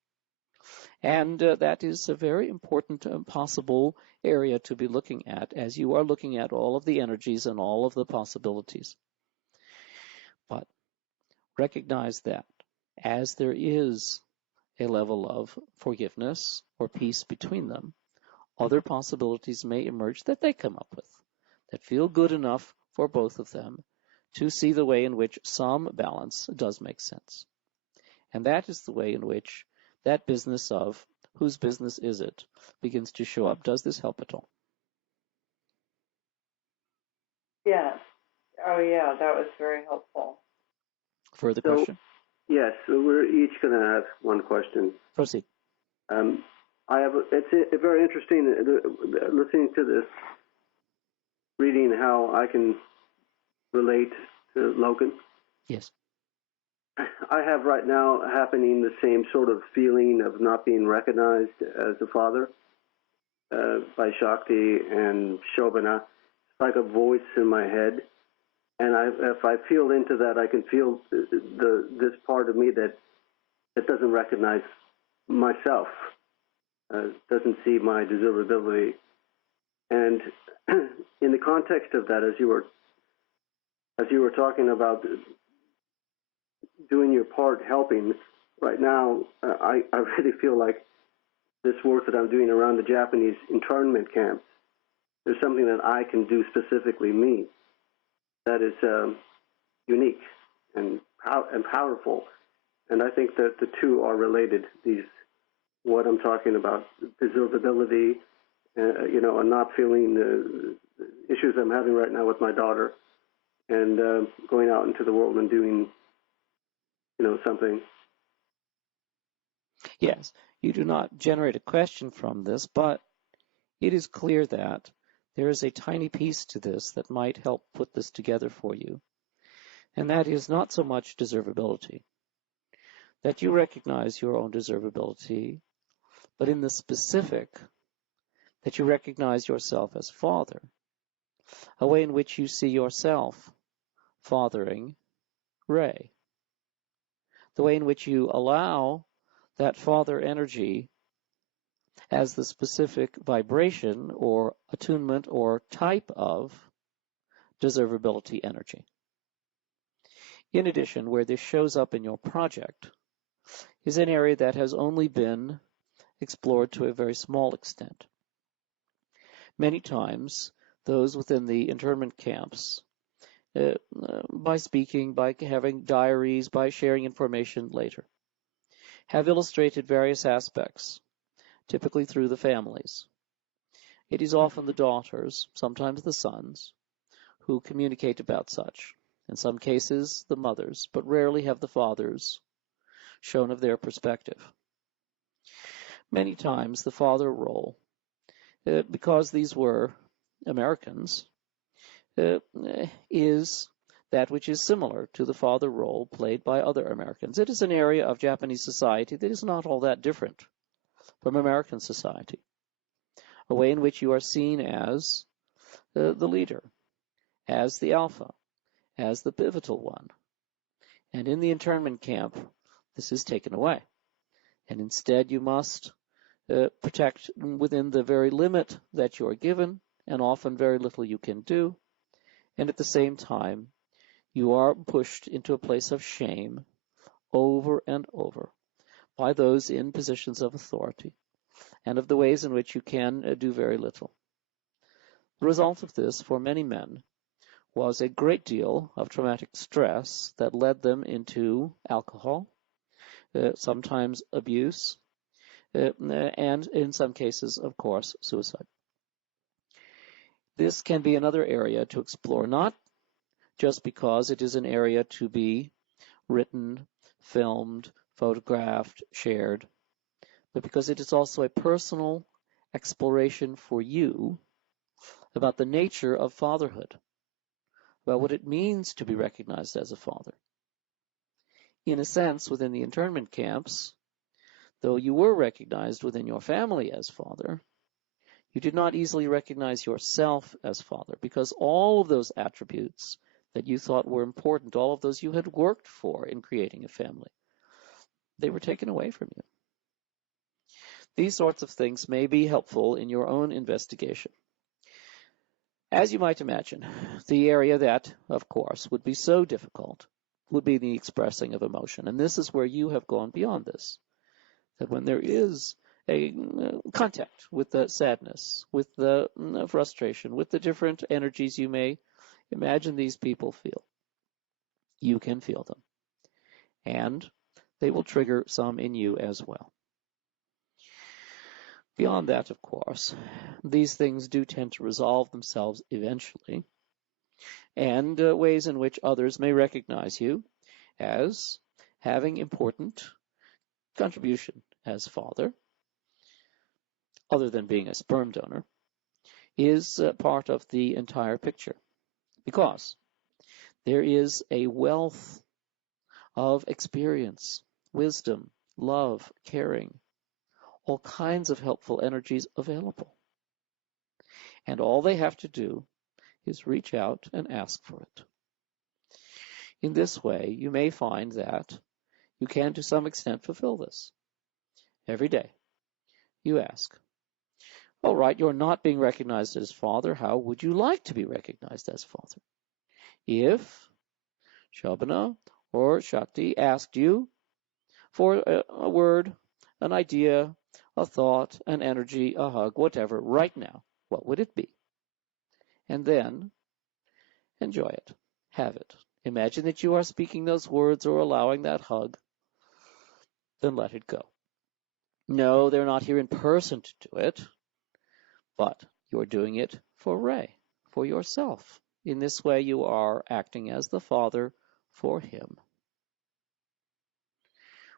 And that is a very important possible area to be looking at as you are looking at all of the energies and all of the possibilities. But recognize that as there is a level of forgiveness or peace between them, other possibilities may emerge that they come up with that feel good enough for both of them to see the way in which some balance does make sense. And that is the way in which that business of whose business is it begins to show up. Does this help at all? Yes. Oh, yeah, that was very helpful. Further question? Yes, so we're each going to ask one question. Proceed. It's very interesting listening to this reading how I can relate to Loken. Yes. I have right now happening the same sort of feeling of not being recognized as a father by Shakti and Shobana. It's like a voice in my head. And if I feel into that, I can feel this part of me that doesn't recognize myself, doesn't see my deservability. And in the context of that, as you were talking about doing your part, helping, right now, I really feel like this work that I'm doing around the Japanese internment camps, there's something that I can do specifically me that is unique and powerful. And I think that the two are related. What I'm talking about, deservability, and not feeling the issues I'm having right now with my daughter, and going out into the world and doing, something. Yes, you do not generate a question from this, but it is clear that there is a tiny piece to this that might help put this together for you. And that is not so much deservability, that you recognize your own deservability, but in the specific, that you recognize yourself as father, a way in which you see yourself fathering Ray, the way in which you allow that father energy as the specific vibration or attunement or type of deservability energy. In addition, where this shows up in your project is an area that has only been explored to a very small extent. Many times, those within the internment camps, by speaking, by having diaries, by sharing information later, have illustrated various aspects, typically through the families. It is often the daughters, sometimes the sons, who communicate about such. In some cases, the mothers, but rarely have the fathers shown of their perspective. Many times, the father role, because these were Americans, is that which is similar to the father role played by other Americans. It is an area of Japanese society that is not all that different from American society, a way in which you are seen as the leader, as the alpha, as the pivotal one. And in the internment camp, this is taken away. And instead you must protect within the very limit that you are given, and often very little you can do. And at the same time, you are pushed into a place of shame over and over by those in positions of authority, and of the ways in which you can do very little. The result of this for many men was a great deal of traumatic stress that led them into alcohol, sometimes abuse, and in some cases, of course, suicide. This can be another area to explore, not just because it is an area to be written, filmed, photographed, shared, but because it is also a personal exploration for you about the nature of fatherhood, about what it means to be recognized as a father. In a sense, within the internment camps, though you were recognized within your family as father, you did not easily recognize yourself as father, because all of those attributes that you thought were important, all of those you had worked for in creating a family, they were taken away from you. These sorts of things may be helpful in your own investigation. As you might imagine, the area that, of course, would be so difficult would be the expressing of emotion. And this is where you have gone beyond this. That when there is a contact with the sadness, with the frustration, with the different energies you may imagine these people feel, you can feel them. And they will trigger some in you as well. Beyond that, of course, these things do tend to resolve themselves eventually, and ways in which others may recognize you as having important contribution as father, other than being a sperm donor, is part of the entire picture. Because there is a wealth of experience, wisdom, love, caring, all kinds of helpful energies available. And all they have to do is reach out and ask for it. In this way, you may find that you can, to some extent, fulfill this. Every day, you ask, all right, you're not being recognized as Father. How would you like to be recognized as Father? If Shabana or Shakti asked you for a word, an idea, a thought, an energy, a hug, whatever, right now, what would it be? And then enjoy it. Have it. Imagine that you are speaking those words or allowing that hug. Then let it go. No, they're not here in person to do it, but you're doing it for Ray, for yourself. In this way, you are acting as the Father for him.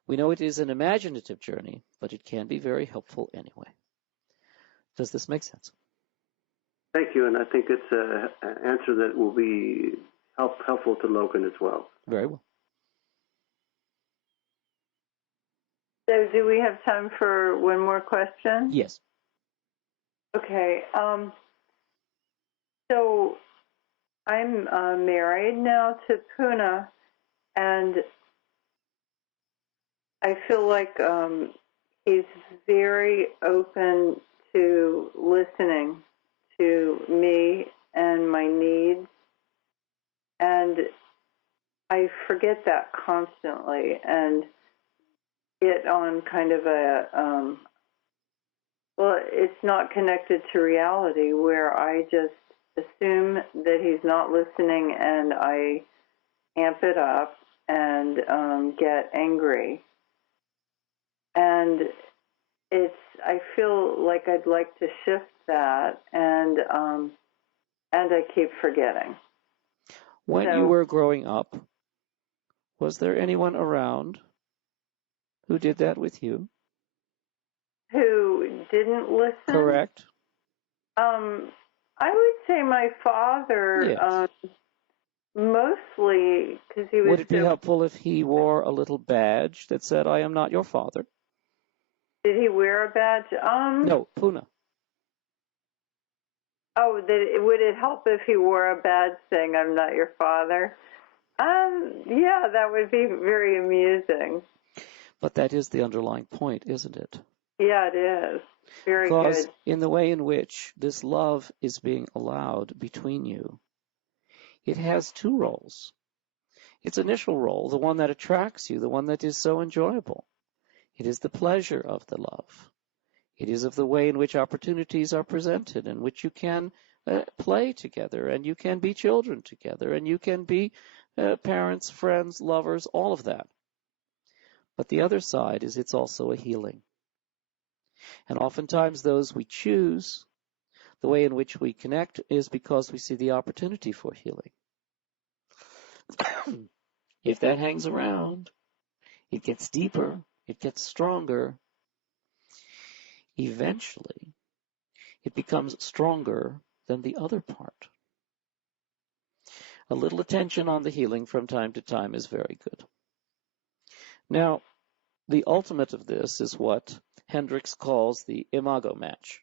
We know it is an imaginative journey, but it can be very helpful anyway. Does this make sense? Thank you, and I think it's an answer that will be helpful to Loken as well. Very well. So do we have time for one more question? Yes. Okay. So I'm married now to Puna, and I feel like he's very open to listening to me and my needs, and I forget that constantly and get on kind of a well, it's not connected to reality, where I just assume that he's not listening and I amp it up and get angry. And I feel like I'd like to shift that, and I keep forgetting. When you were growing up, was there anyone around who did that with you? Who didn't listen? Correct. I would say my father, yes. Mostly because he was. Would it be helpful if he wore a little badge that said, I am not your father? Did he wear a badge? No, Puna. Oh, would it help if he wore a badge saying, I'm not your father? Yeah, that would be very amusing. But that is the underlying point, isn't it? Yeah, it is. Very good. Because in the way in which this love is being allowed between you, it has two roles. Its initial role, the one that attracts you, the one that is so enjoyable, it is the pleasure of the love. It is of the way in which opportunities are presented, in which you can play together, and you can be children together, and you can be parents, friends, lovers, all of that. But the other side is it's also a healing. And oftentimes those we choose, the way in which we connect, is because we see the opportunity for healing. If that hangs around, it gets deeper, it gets stronger. Eventually, it becomes stronger than the other part. A little attention on the healing from time to time is very good. Now, the ultimate of this is what Hendricks calls the imago match,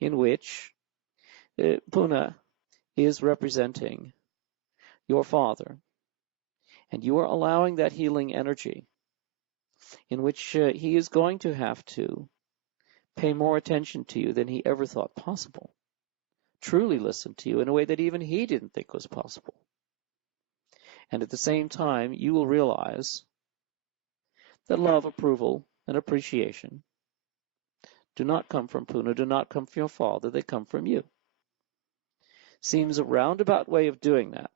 in which Puna is representing your father, and you are allowing that healing energy, in which he is going to have to pay more attention to you than he ever thought possible, truly listen to you in a way that even he didn't think was possible. And at the same time, you will realize that love, approval, and appreciation do not come from Puna, do not come from your father, they come from you. Seems a roundabout way of doing that,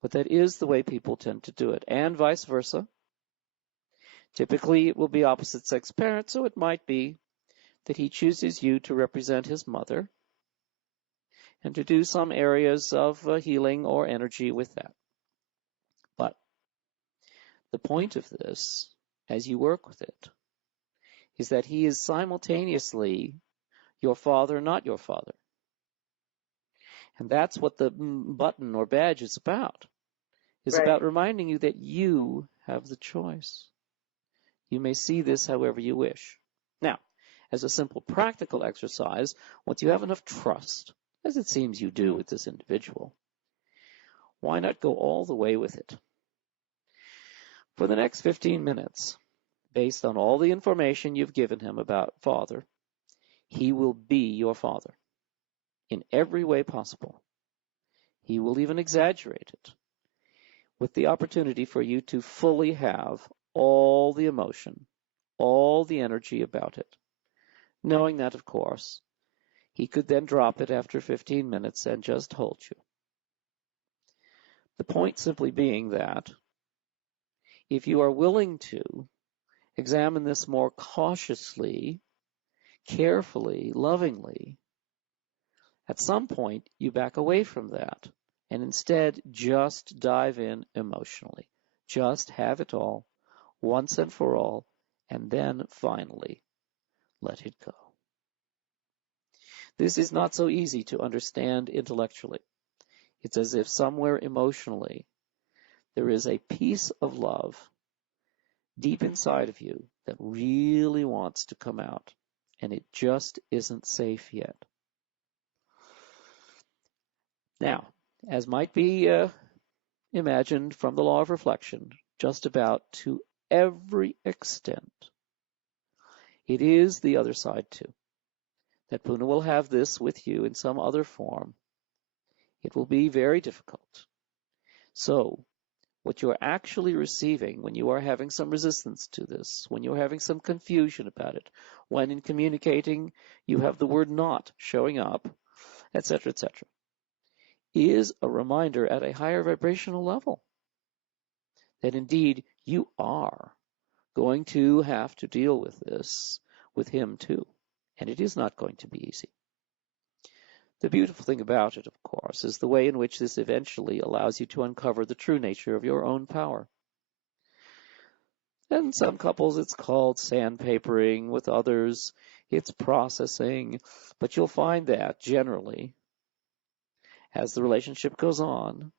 but that is the way people tend to do it, and vice versa. Typically, it will be opposite-sex parents, so it might be that he chooses you to represent his mother and to do some areas of healing or energy with that. But the point of this, as you work with it, is that he is simultaneously your father, not your father. And that's what the button or badge is about. is about reminding you that you have the choice. You may see this however you wish. Now, as a simple practical exercise, once you have enough trust, as it seems you do with this individual, why not go all the way with it? For the next 15 minutes, based on all the information you've given him about Father, he will be your Father in every way possible. He will even exaggerate it, with the opportunity for you to fully have all the emotion, all the energy about it, knowing that, of course, he could then drop it after 15 minutes and just hold you. The point simply being that if you are willing to examine this more cautiously, carefully, lovingly, at some point you back away from that and instead just dive in emotionally. Just have it all, once and for all, and then finally let it go. This is not so easy to understand intellectually. It's as if somewhere emotionally there is a piece of love deep inside of you that really wants to come out, and it just isn't safe yet. Now, as might be imagined from the law of reflection, just about to every extent, it is the other side too. That Puna will have this with you in some other form. It will be very difficult. So, what you're actually receiving when you are having some resistance to this, when you're having some confusion about it, when in communicating you have the word not showing up, etc., is a reminder at a higher vibrational level that indeed you are going to have to deal with this with him too, and it is not going to be easy. The beautiful thing about it, of course, is the way in which this eventually allows you to uncover the true nature of your own power. And in some couples it's called sandpapering, with others it's processing, but you'll find that generally, as the relationship goes on,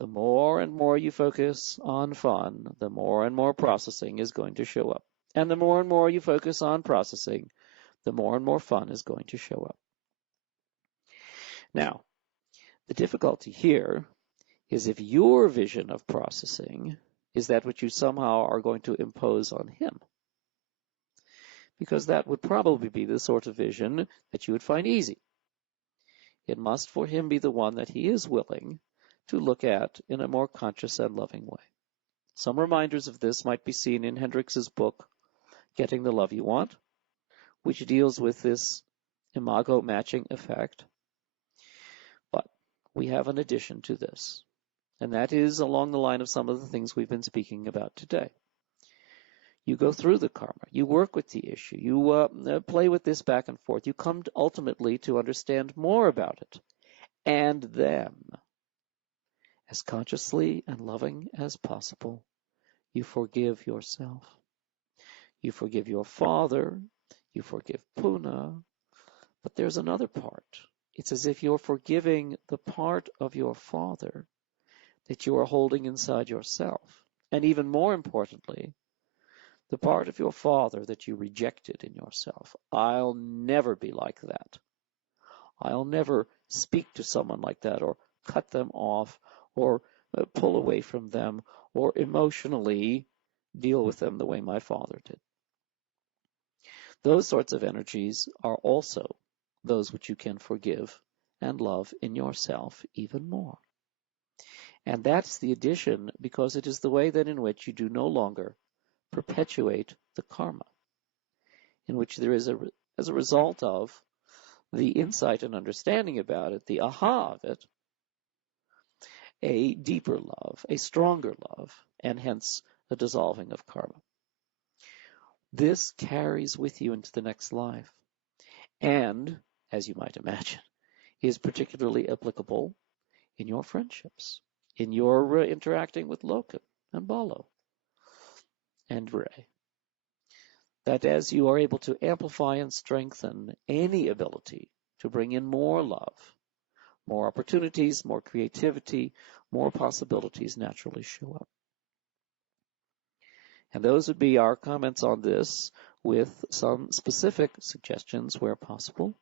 the more and more you focus on fun, the more and more processing is going to show up. And the more and more you focus on processing, the more and more fun is going to show up. Now, the difficulty here is if your vision of processing is that which you somehow are going to impose on him. Because that would probably be the sort of vision that you would find easy. It must for him be the one that he is willing to look at in a more conscious and loving way. Some reminders of this might be seen in Hendrix's book, Getting the Love You Want, which deals with this imago matching effect. But we have an addition to this, and that is along the line of some of the things we've been speaking about today. You go through the karma, you work with the issue, you play with this back and forth, you come ultimately to understand more about it, and then, as consciously and loving as possible, you forgive yourself. You forgive your father, you forgive Puna, but there's another part. It's as if you're forgiving the part of your father that you are holding inside yourself. And even more importantly, the part of your father that you rejected in yourself. I'll never be like that. I'll never speak to someone like that, or cut them off, or pull away from them, or emotionally deal with them the way my father did. Those sorts of energies are also those which you can forgive and love in yourself even more. And that's the addition, because it is the way then in which you do no longer perpetuate the karma, in which there is, as a result of the insight and understanding about it, the aha of it, a deeper love, a stronger love, and hence a dissolving of karma. This carries with you into the next life, and, as you might imagine, is particularly applicable in your friendships, in your interacting with Loken and Balo and Ray. That as you are able to amplify and strengthen any ability to bring in more love, more opportunities, more creativity, more possibilities naturally show up. And those would be our comments on this with some specific suggestions where possible.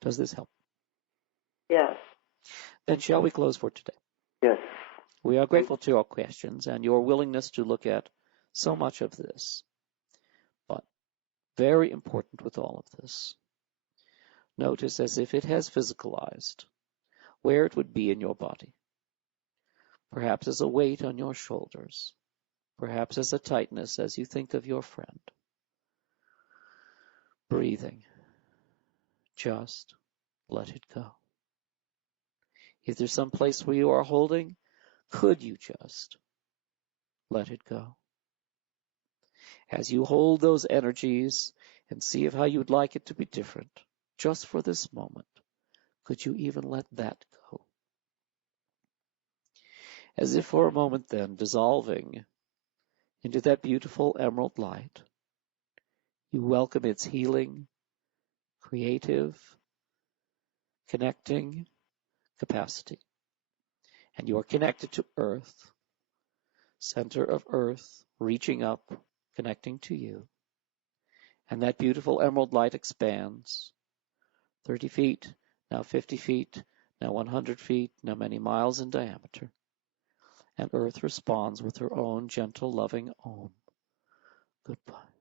Does this help? Yes. Then shall we close for today? Yes. We are grateful to your questions and your willingness to look at so much of this. But very important with all of this, notice as if it has physicalized where it would be in your body. Perhaps as a weight on your shoulders. Perhaps as a tightness as you think of your friend. Breathing. Just let it go. If there's some place where you are holding, could you just let it go? As you hold those energies and see how you'd like it to be different, just for this moment, could you even let that go? As if for a moment then, dissolving into that beautiful emerald light, you welcome its healing, creative, connecting capacity. And you are connected to Earth, center of Earth, reaching up, connecting to you. And that beautiful emerald light expands, 30 feet, now 50 feet, now 100 feet, now many miles in diameter. And Earth responds with her own gentle, loving Om. Goodbye.